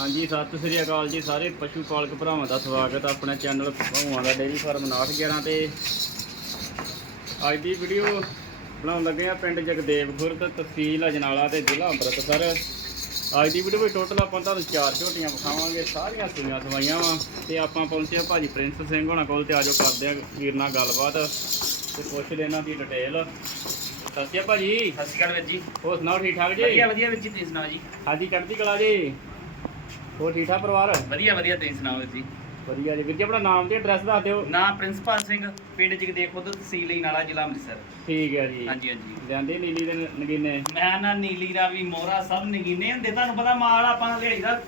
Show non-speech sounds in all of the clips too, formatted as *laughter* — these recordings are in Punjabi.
ਹਾਂਜੀ ਸਤਿ ਸ੍ਰੀ ਅਕਾਲ ਜੀ ਸਾਰੇ। ਪਸ਼ੂ ਪਾਲਕ ਭਰਾਵਾਂ ਦਾ ਸਵਾਗਤ ਹੈ ਆਪਣੇ ਚੈਨਲ ਭਗਵਾਨ ਦਾ ਡੇਰੀ ਫਾਰਮ 911 ਤੇ। ਅੱਜ ਦੀ ਵੀਡੀਓ ਬਣਾਉਣ ਲੱਗੇ ਆ ਪਿੰਡ ਜਗਦੇਵਪੁਰ ਤੇ ਤਹਿਸੀਲ ਅਜਨਾਲਾ ਤੇ ਜ਼ਿਲ੍ਹਾ ਅੰਮ੍ਰਿਤਸਰ। ਅੱਜ ਦੀ ਵੀਡੀਓ ਵਿੱਚ ਟੋਟਲ ਆਪਾਂ ਤੁਹਾਨੂੰ ਚਾਰ ਝੋਟੀਆਂ ਵਿਖਾਵਾਂਗੇ ਸਾਰੀਆਂ ਸੂਈਆਂ ਸਵਾਈਆਂ ਵਾ ਤੇ ਆਪਾਂ ਪਹੁੰਚੇ ਭਾਜੀ ਪ੍ਰਿੰਸ ਸਿੰਘ ਹੋਣਾ ਕੋਲ ਤੇ ਆਜੋ ਕਰਦੇ ਆ ਵੀਰ ਨਾਲ ਗੱਲਬਾਤ ਤੇ ਪੁੱਛ ਲੈਣਾ ਦੀ ਡਿਟੇਲ ਸਤਿ ਸ਼੍ਰੀ ਅਕਾਲ ਭਾਜੀ। ਸਤਿ ਸ਼੍ਰੀ ਅਕਾਲ ਵੀਰ ਜੀ। ਹੋਰ ਸੁਣਾਓ ਠੀਕ ਠਾਕ ਜੀ? ਵਧੀਆ ਵਧੀਆ ਵੀਰ ਜੀ ਤੁਸੀਂ ਸੁਣਾਓ ਜੀ? ਹਾਂਜੀ ਚੜ੍ਹਦੀ ਕਲਾ ਜੀ? ਹੋਰ ਠੀਕ ਠਾਕ ਪਰਿਵਾਰ? ਵਧੀਆ ਵਧੀਆ ਤੁਸੀਂ ਸੁਣਾਓ ਜੀ? ਵਧੀਆ ਜੀ। ਵੀਰ ਜੀ ਆਪਣਾ ਨਾਮ ਤੇ ਐਡਰੈਸ ਦੱਸ ਦਿਓ। ਨਾਮ ਪ੍ਰਿੰਸੀਪਲ ਸਿੰਘ ਪਿੰਡ ਜਗਦੇਵ ਖੁਦ ਤਹਿਸੀਲ ਨਾਲਾ ਜ਼ਿਲ੍ਹਾ ਅੰਮ੍ਰਿਤਸਰ। ਠੀਕ ਹੈ ਜੀ। ਹਾਂਜੀ ਹਾਂਜੀ। ਲੈਂਦੇ ਨੀਲੀ ਦੇ ਨਗੀਨੇ? ਮੈਂ ਨਾ ਨੀਲੀ ਰਾਵੀ ਮੋਹਰਾ ਸਭ ਨਗੀਨੇ ਹੁੰਦੇ। ਤੁਹਾਨੂੰ ਪਤਾ ਮਾਲ ਆਪਾਂ ਲਿਆਈ ਦਾ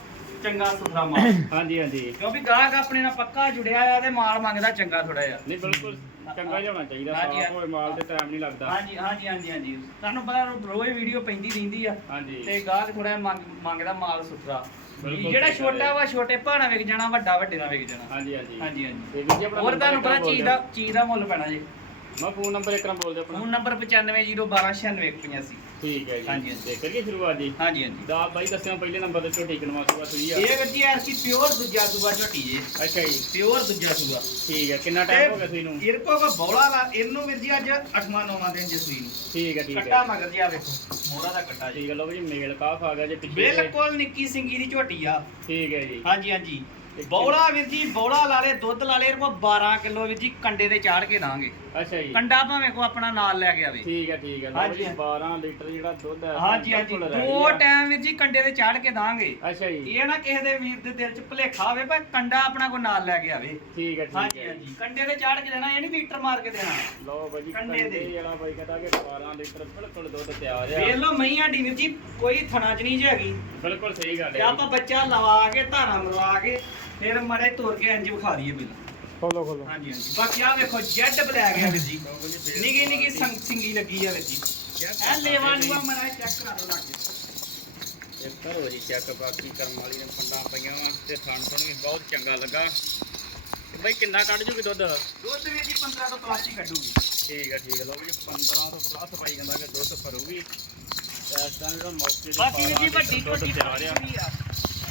ਚੰਗਾ ਸੁਥਰਾ ਮਾਲ। ਹਾਂਜੀ ਹਾਂਜੀ। ਕਿਉਂਕਿ ਗਾਹਕ ਆਪਣੇ ਨਾਲ ਪੱਕਾ ਜੁੜਿਆ ਆ ਤੇ ਮਾਲ ਮੰਗਦਾ ਚੰਗਾ ਥੋੜਾ ਜਿਹਾ। ਨਹੀਂ ਬਿਲਕੁਲ ਚੰਗਾ ਹੀ ਹੋਣਾ ਚਾਹੀਦਾ। ਸਾਫ਼ ਹੋਏ ਮਾਲ ਤੇ ਟਾਈਮ ਨਹੀਂ ਲੱਗਦਾ। ਹਾਂਜੀ ਹਾਂਜੀ ਹਾਂਜੀ ਹਾਂਜੀ। ਤੁਹਾਨੂੰ ਪਤਾ ਰੋਜ਼ ਵੀਡੀਓ ਪੈਂਦੀ ਰਹਿੰਦੀ ਆ ਹਾਂਜੀ। ਤੇ ਗਾਹਕ ਥੋੜਾ ਮੰਗਦਾ ਮਾਲ ਸੁਥਰਾ। ਜਿਹੜਾ ਛੋਟਾ। ਵਾ ਛੋਟੇ ਭਾਣਾ ਵਿਕ ਜਾਣਾ ਵੱਡਾ ਵੱਡੇ ਨਾਲ ਵਿਕ ਜਾਣਾ। ਹਾਂਜੀ ਹਾਂਜੀ। ਹਾਂਜੀ ਹਾਂਜੀ। ਤੇ ਵੀਰ ਜੀ ਆਪਣਾ ਹੋਰ number ਤੁਹਾਨੂੰ ਪਤਾ ਇੱਕ ਵਾਰ ਚੀਜ਼ ਦਾ ਚੀਜ਼ ਦਾ ਮੁੱਲ ਪੈਣਾ ਜੀ। ਮੈਂ ਫੋਨ ਨੰਬਰ ਇੱਕ ਵਾਰ ਬੋਲ ਦਿਓ ਆਪਣਾ। ਫੋਨ ਨੰਬਰ 9501129685 ਠੀਕ ਹੈ ਜੀ। ਹਾਂਜੀ, ਹਾਂਜੀ। ਤੇ ਕਰੀਏ ਸ਼ੁਰੂਆਤ ਜੀ? ਹਾਂਜੀ ਹਾਂਜੀ। ਦਾ ਬਾਈ ਦੱਸਿਆ ਪਹਿਲੇ ਨੰਬਰ ਤੇ ਝੋਟੀ ਕਿਨਵਾ ਸੂਆ ਸੂਈ ਆ। ਇਹ ਗੱਡੀ ਯਾਰ ਕੀ ਪਿਓਰ ਦੂਜਾ ਸੂਆ ਝੋਟੀ ਜੀ। ਅੱਛਾ ਜੀ। ਪਿਓਰ ਦੂਜਾ ਸੂਆ। ਠੀਕ ਹੈ ਕਿੰਨਾ ਟਾਈਮ ਹੋ ਗਿਆ ਸੂਈ ਨੂੰ? ਇਹ ਕੋ ਕੋ ਬੌਲਾ ਲਾ ਇਹਨੂੰ ਵੀਰ ਜੀ ਅੱਜ 8ਵਾਂ 9ਵਾਂ ਦਿਨ ਜੇ ਸੂਈ ਨੂੰ। ਠੀਕ ਹੈ ਠੀਕ ਕੱਟਾ ਹੈ। ਮਗਰ ਜੀ ਆ ਵੇਖੋ ਮੋਹਰਾ ਦਾ ਕੱਟਾ ਜੀ। ਠੀਕ ਹੈ ਲਓ ਜੀ ਮੇਲ ਕਾਫ ਆ ਗਿਆ ਜੀ ਪਿੱਛੇ ਬਿਲਕੁਲ ਨਿੱਕੀ ਸਿੰਗੀ ਦੀ ਝੋਟੀ ਆ। ਠੀਕ ਹੈ ਜੀ। ਹਾਂਜੀ ਹਾਂਜੀ। ਬੌਲਾ ਵੀਰ ਜੀ ਬੌਲਾ ਲਾ ਲੇ ਦੁੱਧ ਲਾ ਲੇ ਇਹ ਕੋ 12 ਕਿਲੋ ਵੀਰ ਜੀ ਕੰਡੇ ਤੇ ਚਾੜ ਕੇ ਦਾਂਗੇ ਅੱਛਾ ਜੀ। ਕੰਡਾ ਭਾਵੇਂ ਕੋ ਆਪਣਾ ਨਾਲ ਲੈ ਕੇ ਆਵੇ। ਠੀਕ ਹੈ ਠੀਕ ਹੈ। ਹਾਂਜੀ, ਜੀ ਹਾਂਜੀ। 12 ਲੀਟਰ ਜਿਹੜਾ ਦੁੱਧ ਹੈ ਹਾਂਜੀ ਹਾਂਜੀ। ਬਿਲਕੁਲ ਦੋ। ਟਾਈਮ ਵੀਰ ਜੀ ਕੰਡੇ ਤੇ ਚਾੜ ਕੇ ਦਾਂਗੇ। ਅੱਛਾ ਜੀ। ਇਹ ਨਾ ਕਿਸੇ ਦੇ ਵੀਰ ਦੇ ਦਿਲ 'ਚ ਭੁਲੇਖਾ ਹੋਵੇ ਪਰ ਕੰਡਾ ਆਪਣਾ ਕੋ ਨਾਲ ਲੈ ਕੇ ਆਵੇ। ਠੀਕ ਹੈ ਠੀਕ ਹਾਂਜੀ ਹੈ। ਹਾਂਜੀ ਕੰਡੇ ਤੇ ਚਾੜ ਕੇ ਦੇਣਾ ਇਹ ਨਹੀਂ ਲੀਟਰ ਮਾਰ ਕੇ ਦੇਣਾ। ਲਓ ਬਾਈ ਕੰਡੇ ਕੰਡੇ ਦੇ। ਵਾਲਾ ਬਾਈ ਕਹਿੰਦਾ ਕਿ 12 ਲੀਟਰ ਬਿਲਕੁਲ ਦੁੱਧ ਤਿਆਰ ਵੇਖ ਆ ਲਓ ਮਈਆਂ ਡੀ ਵੀਰ ਜੀ ਕੋਈ ਥਣਾ 'ਚ ਨਹੀਂ ਜੀ ਹੈਗੀ। ਬਿਲਕੁਲ ਸਹੀ ਗੱਲ ਤੇ ਹੈ ਆਪਾਂ ਬੱਚਾ ਲਵਾ ਕੇ ਧਾਰਾਂ ਮਰਵਾ ਕੇ ਫਿਰ ਮੜੇ ਤੋੜ ਕੇ ਇੰਜ ਵਿਖਾ ਦਈਏ ਪਹਿਲਾਂ। ਖੋਲੋ ਖੋਲੋ। ਹਾਂਜੀ ਹਾਂਜੀ। ਬਾਕੀ ਆ ਵੇਖੋ ਜੈਡ ਬਲੈਕ ਹੈ ਵੀਰ ਜੀ। ਨਿੱਕੀ ਨਿੱਕੀ ਸੰਗ ਸਿੰਗੀ ਲੱਗੀ ਆ ਵੀਰ ਜੀ। ਐ ਲੇਵਾ ਲੂਆ ਮਰਾ ਚੈੱਕ ਕਰਾ ਦੋ ਲੱਗ ਇਹ ਕਰੋ ਜੀ ਚੈੱਕ ਬਾਕੀ ਕਰਮ ਵਾਲੀ ਨੇ ਪੰਡਾਂ ਪਈਆਂ ਵਾ ਤੇ ਥਣ ਥਣ ਵੀ ਬਹੁਤ ਚੰਗਾ ਲੱਗਾ। ਬਾਈ ਕਿੰਨਾ ਕੱਢ ਜੂਗੀ ਦੁੱਧ? ਦੁੱਧ ਵੀਰ ਜੀ 15 ਤੋਂ ਪਲੱਸ ਹੀ ਕੱਢੂਗੀ। ਠੀਕ ਹੈ ਠੀਕ ਹੈ ਲਓ ਜੀ 15 ਤੋਂ ਪਲੱਸ ਪਾਈ ਜਾਂਦਾ ਕਿ ਦੁੱਧ ਭਰੂਗੀ। ਇਸ ਟਾਈਮ ਜਿਹੜਾ ਮੌਕੇ ਤੇ ਬਾਕੀ ਜੀ 12 ਵੱਡੀ ਤਿਆਰ ਆ।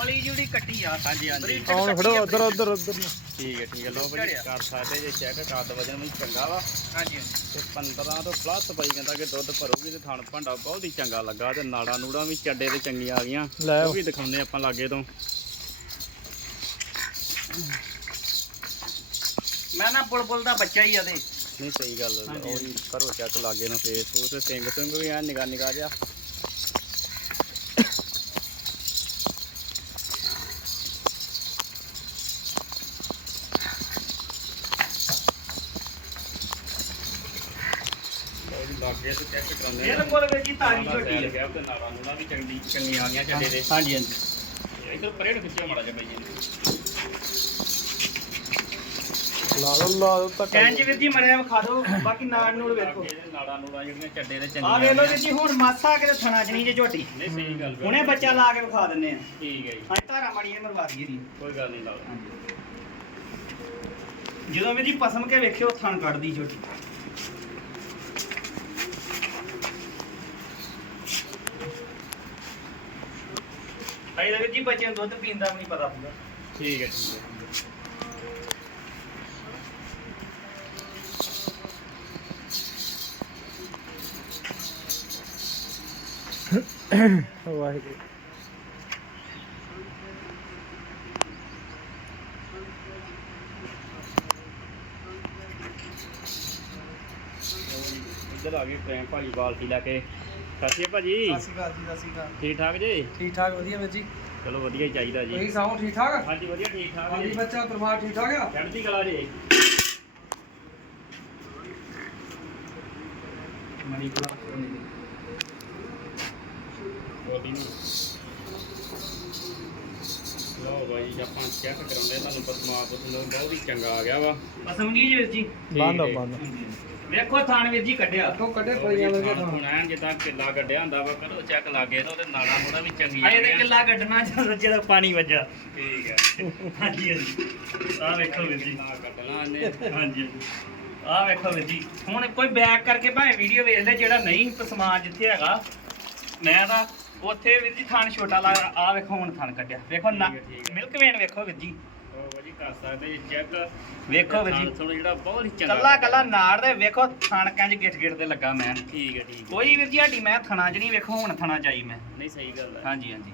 ਪਲੀ ਆ ਪਲੀ ਜੁੜੀ ਕੱਟੀ ਆ। ਹਾਂਜੀ ਹਾਂਜੀ। ਬਰੀਕ ਕੌਣ ਕੱਟੀ ਖੜੋ ਆ, ਉਧਰ ਉਧਰ ਉਧਰ। ਠੀਕ ਹੈ ਠੀਕ ਹੈ। ਲਓ ਬਾਈ ਝੜਿਆ। ਕਰ ਸਕਦੇ ਜੇ ਚੈੱਕ ਕੱਦ ਵਜਨ ਵੀ ਚੰਗਾ ਵਾ। ਹਾਂਜੀ ਹਾਂਜੀ। ਤੇ 15 ਤੋਂ ਪਲੱਸ ਪਾਈ ਜਾਂਦਾ ਕਿ ਦੁੱਧ ਭਰੂਗੀ ਤੇ ਥਣ ਭਾਂਡਾ ਬਹੁਤ ਹੀ ਚੰਗਾ ਲੱਗਾ ਤੇ ਨਾੜਾ ਨੂੜਾ ਵੀ ਚੱਡੇ ਤੇ ਚੰਗੀਆਂ ਆ ਗਈਆਂ। ਲੈ ਉਹ ਆਓ। ਵੀ ਦਿਖਾਉਂਦੇ ਆਪਾਂ ਲਾਗੇ ਤੋਂ। ਮੈਂ ਨਾ ਬੁਲਬੁਲ ਦਾ ਬੱਚਾ ਹੀ ਆ ਤੇ। ਨਹੀਂ ਸਹੀ ਗੱਲ ਹੈ। ਹਾਂਜੀ, ਉਹ ਵੀ ਘਰੋਂ ਚੱਕ ਲਾਗੇ ਨੂੰ ਫੇਸ ਫੂਸ ਤੇ ਸਿੰਘ ਸਿੰਘ ਵੀ ਆ ਨਿਗਾ ਨਿਗਾ ਜਿਹਾ ਉਹ ਵੀ ਲਾਗੇ ਤੇ ਚੈੱਕ ਕਰਾਉਂਦੇ ਆ। ਨਾਲਾ ਝੋਟੀ ਆ। ਗਿਆ ਤੇ ਨਾਲਾ ਨੂੜਾ ਵੀ ਚੰਗੀ ਚੰਗੀਆਂ ਆ ਗਈਆਂ ਚੱਡੇ ਦੇ। ਹਾਂਜੀ ਹਾਂਜੀ। ਇਧਰ ਪਰੇ ਨੂੰ ਖਿੱਚਿਆ ਮਾੜਾ ਜਿਹਾ ਬਈ ਜੀ। ਲਾ ਲਓ ਲਾ ਲਓ ਤੱਕ ਕੈਂਚ ਵੀਰ ਜੀ ਮਰਿਆ ਵਿਖਾ ਦਿਓ। ਬਾਕੀ ਨਾੜ ਨੂੜ ਵੇਖੋ। ਇਹਦੇ ਨਾੜਾ ਨੂੜਾ ਜਿਹੜੀਆਂ ਚੱਡੇ ਦੇ ਆ ਚੰਗੀਆਂ ਵੇਖ ਲਓ ਆ ਵੀਰ ਜੀ ਹੁਣ ਮਾਸਾ ਕਿਤੇ ਥਣਾ ਚ ਨਹੀਂ ਜੇ ਝੋਟੀ। ਨਹੀਂ ਸਹੀ ਗੱਲ ਬਿਲਕੁਲ। ਹੁਣੇ ਬੱਚਾ ਲਾ ਕੇ ਵਿਖਾ ਦਿੰਨੇ ਆ। ਠੀਕ ਹੈ ਜੀ। ਹਾਂ ਧਾਰਾ ਮੜੀਏ ਮਰਵਾ ਦੀ ਕੋਈ ਗੱਲ ਨਹੀਂ ਲਾਓ। ਜਦੋਂ ਵੀਰ ਜੀ ਪਸਮ ਕੇ ਵੇਖਿਓ ਥਣ ਕੱਢਦੀ ਝੋਟੀ। ਅਜੇ ਤਾਂ ਵੀਰ ਜੀ ਬੱਚੇ ਨੂੰ ਦੁੱਧ ਪੀਣ ਦਾ ਵੀ ਨਹੀਂ ਪਤਾ ਪੂਰਾ ਠੀਕ ਹੈ ਠੀਕ ਹੈ। ਵਾਹਿਗੁਰੂ। ਇੱਧਰ ਆ ਗਈ ਟ੍ਰੇਨ ਭਾਜੀ ਬਾਲਟੀ ਲੈ ਕੇ। ਸਤਿ ਸ਼੍ਰੀ ਅਕਾਲ ਭਾਜੀ। ਸਤਿ ਸ਼੍ਰੀ ਅਕਾਲ ਜੀ ਸਤਿ ਸ਼੍ਰੀ ਅਕਾਲ। ਠੀਕ ਠਾਕ ਜੀ? ਠੀਕ ਠਾਕ ਵਧੀਆ ਵੀਰ ਜੀ। ਚਲੋ ਵਧੀਆ ਹੀ ਚਾਹੀਦਾ ਜੀ। ਤੁਸੀਂ ਸਾਹੋ ਠੀਕ ਠਾਕ? ਹਾਂਜੀ ਵਧੀਆ ਠੀਕ ਠਾਕ ਹਾਂਜੀ ਜੀ। ਬੱਚਾ ਪਰਿਵਾਰ ਠੀਕ ਠਾਕ ਆ? ਚੜ੍ਹਦੀ ਕਲਾ ਜੀ। ਮਣੀ ਕੋਲ। ਬੋਲੀ ਨੂੰ। ਲਓ ਬਾਈ ਜੀ ਆਪਾਂ ਚੈੱਕ ਕਰਾਉਂਦੇ ਤੁਹਾਨੂੰ ਪਸਮਾ ਪਸਮਾ ਬਹੁਤ ਹੀ ਚੰਗਾ ਆ ਗਿਆ ਵਾ। ਪਸਮ ਕੀ ਜੀ ਵੀਰ ਜੀ। ਬੰਦ। ਬੰਦ ਵੇਖੋ ਥਾਣ ਵੀਰ ਜੀ ਕੱਢਿਆ। ਤੋਂ ਕੱਢੇ ਪਈਆਂ ਵਰਗੇ ਥਾਣ ਤਾਂ ਥੂਣ ਐਨ ਜਿੱਦਾਂ ਕਿੱਲਾ ਗੱਡਿਆ ਹੁੰਦਾ ਵਾ ਕਰੋ ਚੈੱਕ ਲਾਗੇ ਤੋਂ ਤੇ ਨਾਲਾ ਨੂੜਾ ਵੀ ਚੰਗੀ ਆ ਅਜੇ ਤੇ। ਕਿੱਲਾ ਕੱਢਣਾ ਜਦੋਂ ਜਦੋਂ ਪਾਣੀ ਵੱਜਾ। ਠੀਕ ਹੈ ਹਾਂਜੀ ਹਾਂਜੀ। ਆਹ ਵੇਖੋ ਵੀਰ ਜੀ। ਨਾ ਕੱਢਣਾ ਇਹਨੇ। ਹਾਂਜੀ ਆਹ ਵੇਖੋ ਵੀਰ ਜੀ। ਹੁਣ ਕੋਈ ਬੈਕ ਕਰਕੇ ਭਾਵੇਂ ਵੀਡੀਓ ਵੇਖ ਲੈ ਜਿਹੜਾ ਨਹੀਂ ਪਸਮਾਨ ਜਿੱਥੇ ਹੈਗਾ। ਮੈਂ ਤਾਂ ਉੱਥੇ ਵੀਰ ਜੀ ਥਣ ਛੋਟਾ ਲਾ ਆ ਵੇਖੋ ਹੁਣ ਥਣ ਕੱਢਿਆ। ਵੇਖੋ ਨਾ। ਮਿਲਕ ਵੇਨ ਵੇਖੋ ਵੀਰ ਜੀ। ਕਰ ਸਕਦੇ ਚੈੱਕ ਵੇਖੋ ਵੀਰ ਜੀ। ਥੋੜਾ ਜਿਹੜਾ ਬਹੁਤ ਹੀ ਚੰਗਾ ਕੱਲਾ ਕੱਲਾ ਨਾੜ ਦੇ ਵੇਖੋ ਥਣ ਕੰਜ ਗਿੱਟ ਗਿੱਟ ਤੇ ਲੱਗਾ ਮੈਂ। ਠੀਕ ਹੈ ਠੀਕ ਕੋਈ ਵੀਰ ਜੀ ਸਾਡੀ ਮੈਂ ਥਣਾ ਚ ਨਹੀਂ ਵੇਖੋ ਹੁਣ ਥਣਾ ਚਾਈ ਮੈਂ। ਨਹੀਂ ਸਹੀ ਗੱਲ ਹੈ। ਹਾਂਜੀ ਹਾਂਜੀ।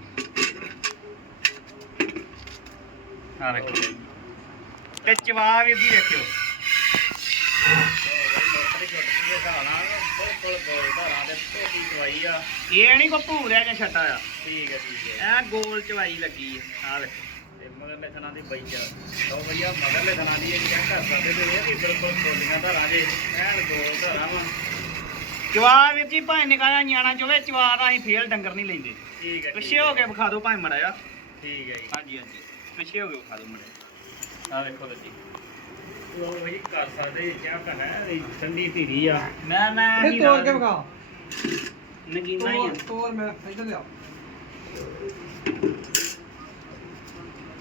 ਆ ਵੇਖੋ। ਤੇ ਚਵਾ ਵੀਰ ਜੀ ਵੇਖਿਓ। ਇਹ ਨਹੀਂ ਕੋ ਭੂਰਿਆ ਜਾਂ ਛੱਟਾ ਆ। ਠੀਕ ਹੈ ਠੀਕ ਹੈ। ਐ ਗੋਲ ਚਵਾਈ ਲੱਗੀ ਹੈ ਆ ਵੇਖੋ। ਤੇ ਮਗਰਲੇ ਥਣਾ ਦੀ ਬਈ ਜਾ ਲਓ ਭਈਆ ਮਗਰਲੇ ਥਣਾ ਦੀ ਇਹ ਚੈੱਕ ਕਰ ਸਕਦੇ ਤੇ ਇਹ ਵੀ ਬਿਲਕੁਲ ਖੋਲੀਆਂ ਧਾਰਾਂ ਜੇ। ਐਨ ਗੋਲ ਧਾਰਾਂ ਵਾ। ਚਵਾ ਵੀਰ ਜੀ ਭਾਵੇਂ ਨਿਕਾਇਆ ਨਿਆਣਾ ਚੋਵੇ ਚਵਾ ਦਾ ਅਸੀਂ ਫੇਲ ਡੰਗਰ ਨਹੀਂ ਲੈਂਦੇ। ਠੀਕ ਹੈ ਪਿੱਛੇ ਹੋ ਕੇ ਵਿਖਾ ਦਿਓ ਭਾਵੇਂ ਮੜਾ ਜਾ ਠੀਕ ਹੈ ਜੀ। ਹਾਂਜੀ ਹਾਂਜੀ। ਪਿੱਛੇ ਹੋ ਕੇ ਵਿਖਾ ਦਿਓ ਮੜਾ ਆ ਵੇਖੋ ਜੀ। ਲਓ ਭਈ ਕਰ ਸਕਦੇ ਹੈ ਇਹ ਠੰਡੀ ਧੀਰੀ ਆ। ਮੈਂ ਮੈਂ ਇਹ ਤੋੜ ਕੇ ਵਿਖਾ ਨਗੀਨਾ ਹੀ ਆ। ਤੋੜ ਤੋੜ ਮੈਂ ਇੱਧਰ ਲਿਆ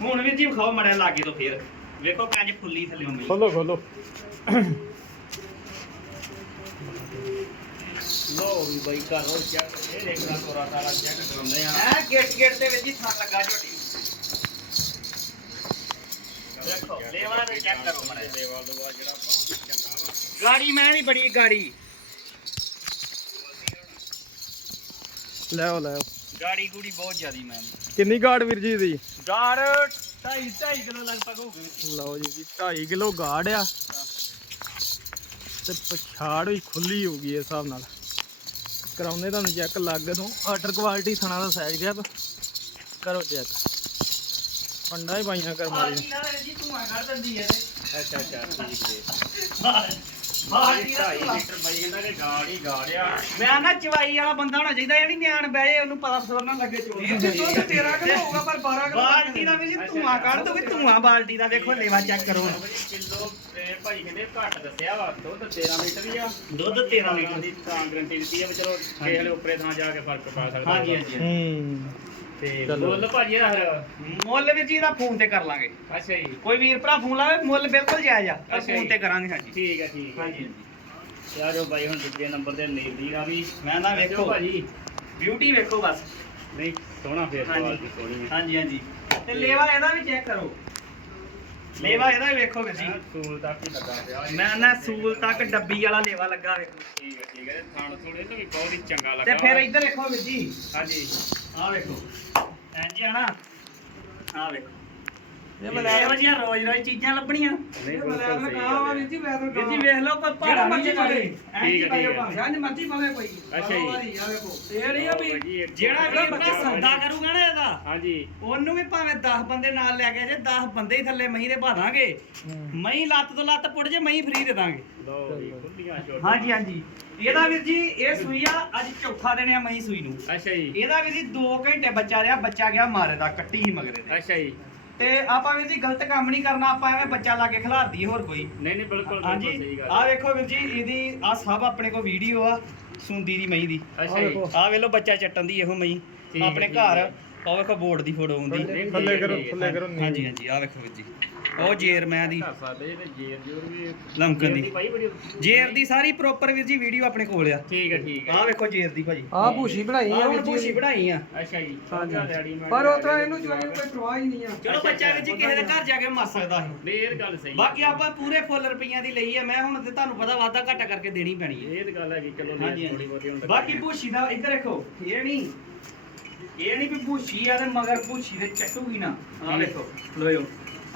ਹੁਣ ਵੀਰ ਜੀ ਵਿਖਾਓ ਮੜਾ ਲਾਗੇ ਤੋਂ ਫੇਰ। ਵੇਖੋ ਕੰਜ ਫੁੱਲੀ ਥੱਲੇ ਹੁੰਦੀ ਖੋਲੋ ਖੋਲੋ। ਲਓ ਵੀ ਬਈ ਕਰੋ ਚੈੱਕ ਇਹ ਦੇਖਣਾ ਤੋਰਾ ਤਾਰਾ ਚੈੱਕ ਕਰਾਉਂਦੇ ਆ। ਐ ਗੇਟ ਗੇਟ ਤੇ ਵੀਰ ਜੀ ਥਣ ਲੱਗਾ ਝੋਟੀ। ਦੇਖੋ ਲੇਵਾ ਤੇ ਚੈੱਕ ਕਰੋ ਮੜਾ ਦੇਵਾ ਦੁਆ ਜਿਹੜਾ ਬਹੁਤ ਚੰਗਾ ਵਾ। ਗਾੜੀ ਮੈਂ ਵੀ ਬੜੀ ਗਾੜੀ। ਲੈਓ ਲੈਓ ਗਾੜੀ ਗੂੜੀ ਬਹੁਤ ਜ਼ਿਆਦੀ ਮੈਂ। ਕਿੰਨੀ ਗਾੜ ਵੀਰ ਜੀ ਦੀ? ਗਾੜ 2.5 2.5 ਕਿਲੋ ਲਗਭਗ ਹੋਊਗੀ ਲਓ ਜੀ ਜੀ 2.5 ਕਿਲੋ ਗਾੜ ਆ। ਤੇ ਪਛਾੜ ਵੀ ਖੁੱਲੀ ਹੋ ਗਈ ਇਸ ਹਿਸਾਬ ਨਾਲ। ਕਰਾਉਂਦੇ ਤੁਹਾਨੂੰ ਚੈੱਕ ਲੱਗ ਤੋਂ। ਆਰਡਰ ਕੁਆਲਿਟੀ ਥਣਾ ਦਾ ਸਾਈਜ਼ ਗਿਆ ਕਰੋ ਚੈੱਕ ਪੰਡਾ ਹੀ ਪਾਈਆਂ ਕਰ ਮਾਰੀ ਅੱਛਾ ਅੱਛਾ ਠੀਕ ਹੈ ਬਾਲਟੀ ਦਾ 2.5 ਧੂੰਆਂ। ਲੀਟਰ ਬਈ ਕਹਿੰਦਾ ਕਿ ਗਾੜ ਹੀ ਗਾੜ ਆ ਮੈਂ ਨਾ ਚਵਾਈ ਵਾਲਾ ਬੰਦਾ ਹੋਣਾ ਚਾਹੀਦਾ ਇਹ ਨਹੀਂ ਨਿਆਣ ਬਹਿ ਜੇ ਉਹਨੂੰ ਪਤਾ ਫਸਰ ਨਾ ਲੱਗੇ ਚੋਣ ਤੇ ਦੁੱਧ 13 ਕਿਲੋ ਹੋਊਗਾ ਪਰ 12 ਕਿਲੋ ਬਾਲਟੀ ਦਾ ਵੀ ਜੀ ਧੂਆਂ ਕੱਢ ਦੋ ਵੀ ਧੂਆਂ ਬਾਲਟੀ ਦਾ ਵੇਖੋ ਲੇਵਾ ਚੈੱਕ ਕਰੋ। ਕਿਲੋ ਤੇ ਭਾਈ ਕਹਿੰਦੇ ਘੱਟ ਦੱਸਿਆ ਵਾ ਦੁੱਧ 13 ਲੀਟਰ ਹੀ ਆ। ਦੁੱਧ 13 ਲੀਟਰ। ਦੀ ਤਾਂ ਗਰੰਟੀ ਦਿੱਤੀ ਆ ਵੀ ਚਲੋ ਕਿਸੇ ਵੇਲੇ ਉੱਪਰੇ ਥਾਂ ਜਾ ਕੇ ਫ਼ਰਕ ਪਾ ਸਕਦਾ। ਹਾਂਜੀ। ਹਾਂਜੀ। ਹੂੰ। ਤੇ ਚਲੋ। ਮੁੱਲ ਭਾਜੀ ਇਹਦਾ ਫਿਰ ਮੁੱਲ ਵੀ ਜੀ ਇਹਦਾ ਫੋਨ ਤੇ ਕਰ ਲਾਂਗੇ। ਅੱਛਾ ਜੀ। ਕੋਈ ਵੀਰ ਭਰਾ ਫੋਨ ਲਾਵੇ ਮੁੱਲ ਬਿਲਕੁਲ ਜਾਇਜ਼ ਆ ਪਰ ਅੱਛਾ ਫੋਨ ਜੀ। ਤੇ ਕਰਾਂਗੇ ਹਾਂਜੀ। ਠੀਕ ਹੈ ਠੀਕ ਹੈ ਹਾਂਜੀ ਹਾਂਜੀ। ਤੇ ਆ ਜਾਓ ਬਾਈ ਹੁਣ ਦੂਜੇ ਨੰਬਰ ਤੇ ਨੀਲੀ ਆ ਵੀ। ਮੈਂ ਨਾ ਵੇਖੋ ਭਾਜੀ। ਬਿਊਟੀ ਵੇਖੋ ਬਸ। ਨਹੀਂ ਸੋਹਣਾ ਫੇਰ ਹਾਂਜੀ। ਕੁਆਲਿਟੀ ਸੋਹਣੀ ਹੈ ਹਾਂਜੀ ਹਾਂਜੀ। ਤੇ ਲੇਵਾ ਇਹਦਾ ਵੀ ਚੈੱਕ ਕਰੋ। ਲੇਵਾ ਇਹਦਾ ਵੀ ਵੇਖੋ ਵੀਰ ਜੀ। ਸੂਲ ਤੱਕ ਹੀ ਲੱਗਾ ਪਿਆ। ਮੈਂ ਨਾ ਸੂਲ ਤੱਕ ਡੱਬੀ ਵਾਲਾ ਲੇਵਾ ਲੱਗਾ ਵੇਖੋ। ਠੀਕ ਹੈ ਠੀਕ ਹੈ ਥਾਣ ਥੋੜੇ ਨੂੰ ਵੀ ਬਹੁਤ ਹੀ ਚੰਗਾ ਲੱਗਾ ਤੇ ਫਿਰ ਇੱਧਰ ਵੇਖੋ ਵੀਰ ਜੀ। ਹਾਂਜੀ। ਆਹ ਵੇਖੋ। ਇੰਜ ਆ ਨਾ? ਆਹ ਵੇਖੋ। ਇਹ ਇਹ ਮਲਾਇਆ ਇਹੋ ਜਿਹੀਆਂ ਰੋਜ਼ ਰੋਜ਼ ਚੀਜ਼ਾਂ ਲੱਭਣੀਆਂ। ਨਹੀਂ ਇਹ ਬਿਲਕੁਲ ਮਲਾਇਆ ਸਹੀ ਨਾ ਗੱਲ ਵਾ ਹੈ। ਵੀਰ ਜੀ ਵੈਦਰ ਵੀਰ ਜੀ ਵੇਖ ਲਓ ਕੋਈ ਜਿਹੜਾ ਭਾੜਾ ਮਰਜ਼ੀ ਨਹੀਂ ਪਾਵੇ। ਠੀਕ ਹੈ, ਠੀਕ ਹੈ। ਜੰਜ ਮਰਜ਼ੀ ਪਾਵੇ ਕੋਈ। ਅੱਛਾ ਜੀ। ਵਾਰੀ ਆ ਵੇਖੋ। ਇਹ ਨਹੀਂ ਆ ਵੀ ਜੀ, ਇੱਕ- ਜਿਹੜਾ ਵੀਰ। ਭਰਾ ਬੱਚਾ ਸੌਦਾ ਕਰੂਗਾ ਨਾ ਇਹਦਾ ਹਾਂਜੀ। ਉਹਨੂੰ ਵੀ ਭਾਵੇਂ 10 ਬੰਦੇ ਨਾਲ ਲੈ ਕੇ ਜੇ 10 ਬੰਦੇ ਹੀ ਥੱਲੇ ਮਹੀਂ ਦੇ ਬਾਦਾਂਗੇ ਮਹੀਂ ਲੱਤ ਤੋਂ ਲੱਤ ਪੁੱਟ ਜੇ ਮਹੀਂ ਫ੍ਰੀ ਦੇ ਦਾਂਗੇ। ਲਓ ਖੁੱਲੀਆਂ ਛੋਟੀਆਂ। ਹਾਂਜੀ ਹਾਂਜੀ। ਇਹਦਾ ਵੀਰ ਜੀ ਇਹ ਸੂਈ ਆ ਅੱਜ ਚੌਥਾ ਦਿਨ ਆ ਮਹੀਂ ਸੂਈ ਨੂੰ। ਅੱਛਾ ਜੀ। ਇਹਦਾ ਵੀਰ ਜੀ 2 ਘੰਟੇ ਬੱਚਾ ਰਿਹਾ ਬੱਚਾ ਗਿਆ ਮਾਰੇ ਦਾ ਕੱਟੀ ਹੀ ਮਗਰੇ ਦੇ ਅੱਛਾ ਜੀ। ਤੇ ਆਪਾਂ ਵੀਰ ਜੀ ਗਲਤ ਕੰਮ ਨਹੀਂ ਕਰਨਾ ਆਪਾਂ ਐਵੇਂ ਬੱਚਾ ਲਾ ਕੇ ਖਿਲਾਰ ਦਈਏ ਹੋਰ ਕੋਈ। ਨਹੀਂ ਨਹੀਂ ਬਿਲਕੁਲ ਬਿਲਕੁਲ ਹਾਂਜੀ। ਸਹੀ ਗੱਲ ਆ। ਵੇਖੋ ਵੀਰ ਜੀ ਇਹਦੀ ਆ ਸਭ ਆਪਣੇ ਕੋਲ ਵੀਡੀਓ ਆ ਸੁੰਦੀ ਦੀ ਮਹੀਂ ਦੀ। ਅੱਛਾ ਜੀ। ਆ ਵੇਖ ਲਓ ਬੱਚਾ ਚੱਟਣ ਦੀ ਇਹੋ ਹੈ, ਆਪਣੇ ਘਰ। ਉਹ ਵੇਖੋ ਬੋਰਡ ਦੀ ਫੋਟੋ ਹੁੰਦੀ। ਥੱਲੇ ਕਰੋ। ਥੱਲੇ ਕਰੋ ਹਾਂਜੀ ਹਾਂਜੀ ਆ ਵੇਖੋ ਵੀਰ ਜੀ। ਉਹ ਜੇਰ ਮੈਂ ਦੀ। ਘਰ ਸਾਡੇ ਤੇ ਜੇਰ ਜੋਰ ਵੀ ਲਮਕਣ ਦੀ। ਜੇਰ ਪਾਈ ਬੜੀ ਜੇਰ ਦੀ ਸਾਰੀ ਪ੍ਰੋਪਰ ਵੀਰ ਜੀ ਵੀਡੀਓ ਆਪਣੇ ਕੋਲ ਆ। ਠੀਕ ਹੈ ਠੀਕ ਹੈ। ਆ ਵੇਖੋ ਜੇਰ ਦੀ ਭਾਜੀ। ਆ ਭੂਸ਼ੀ ਬਣਾਈ ਆ ਆ ਹੁਣ ਬਣਾਈ ਆ। ਅੱਛਾ ਜੀ। ਹਾਂਜੀ। ਪਰ ਉਤਰਾ ਇਹਨੂੰ ਜਵਾਈ ਕੋਈ ਪਰਵਾਹ ਹੀ ਨਹੀਂ ਆ। ਚਲੋ ਬੱਚਾ ਵੀਰ ਜੀ ਕਿਸੇ ਦੇ ਘਰ ਜਾ ਕੇ ਮਰ ਸਕਦਾ ਸੀ। ਨਹੀਂ ਇਹ ਤਾਂ ਗੱਲ ਸਹੀ ਹੈ। ਬਾਕੀ ਆਪਾਂ ਪੂਰੇ ਫੁੱਲ ਰੁਪਈਆਂ ਦੀ ਲਈ ਆ। ਮੈਂ ਹੁਣ ਤੇ ਤੁਹਾਨੂੰ ਪਤਾ ਵਾਧਾ ਘਾਟਾ ਕਰਕੇ ਦੇਣੀ ਪੈਣੀ ਹੈ ਇਹ ਤਾਂ ਗੱਲ ਹੈਗੀ ਚਲੋ ਹਾਂਜੀ ਥੋੜੀ ਬਹੁਤੀ ਹਾਂਜੀ ਹੁਣ ਬਾਕੀ ਭੂਸ਼ੀ ਦਾ ਇੱਧਰ ਦੇਖੋ ਇਹ ਨਹੀਂ। ਇਹ ਨਹੀਂ ਵੀ ਭੂਸ਼ੀ ਆ ਤੇ ਮਗਰ ਭੂਸ਼ੀ ਦੇ ਚੱਟੂਗੀ ਨਾ। ਆ ਹੂੰ। ਵੇਖੋ ਲੋਇਓ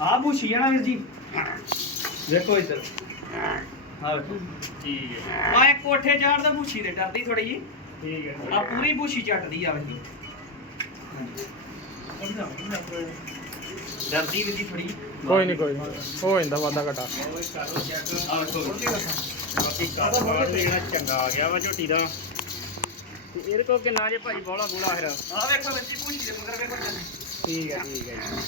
ਆ ਭੂਸ਼ੀ ਆ ਨਾ ਵੀਰ ਜੀ। ਵੇਖੋ ਇੱਧਰ। ਆ ਵੇਖੋ। ਠੀਕ ਹੈ। ਆ ਇੱਕ ਕੋਠੇ ਚਾੜ ਦਾ ਭੂਸ਼ੀ ਦੇ ਡਰਦੀ ਥੋੜੀ ਜੀ। ਠੀਕ ਹੈ। ਆ ਪੂਰੀ ਭੂਸ਼ੀ ਚੱਟਦੀ ਆ ਵੇਖੀ ਡਰਦੀ ਵੀ ਜੀ ਥੋੜੀ ਕੋਈ ਨਹੀਂ ਕੋਈ। ਹੋ ਜਾਂਦਾ ਵਾਦਾ ਘਟਾ। ਆ ਵੇਖੋ ਬਾਕੀ ਕਾਰੋਬਾਰ ਜਿਹੜਾ ਚੰਗਾ ਆ ਗਿਆ ਵਾ ਝੋਟੀ ਦਾ। ਤੇ ਇਹਦੇ ਕੋਲ ਕਿੰਨਾ ਜੇ ਭਾਈ ਬੋਲਾ ਬੋਲਾ ਫਿਰ। ਆ ਵੇਖੋ ਜੀ ਭੂਸ਼ੀ ਦੇ ਮਗਰ ਵੇਖੋ। ਠੀਕ ਹੈ ਠੀਕ ਹੈ ਜੀ।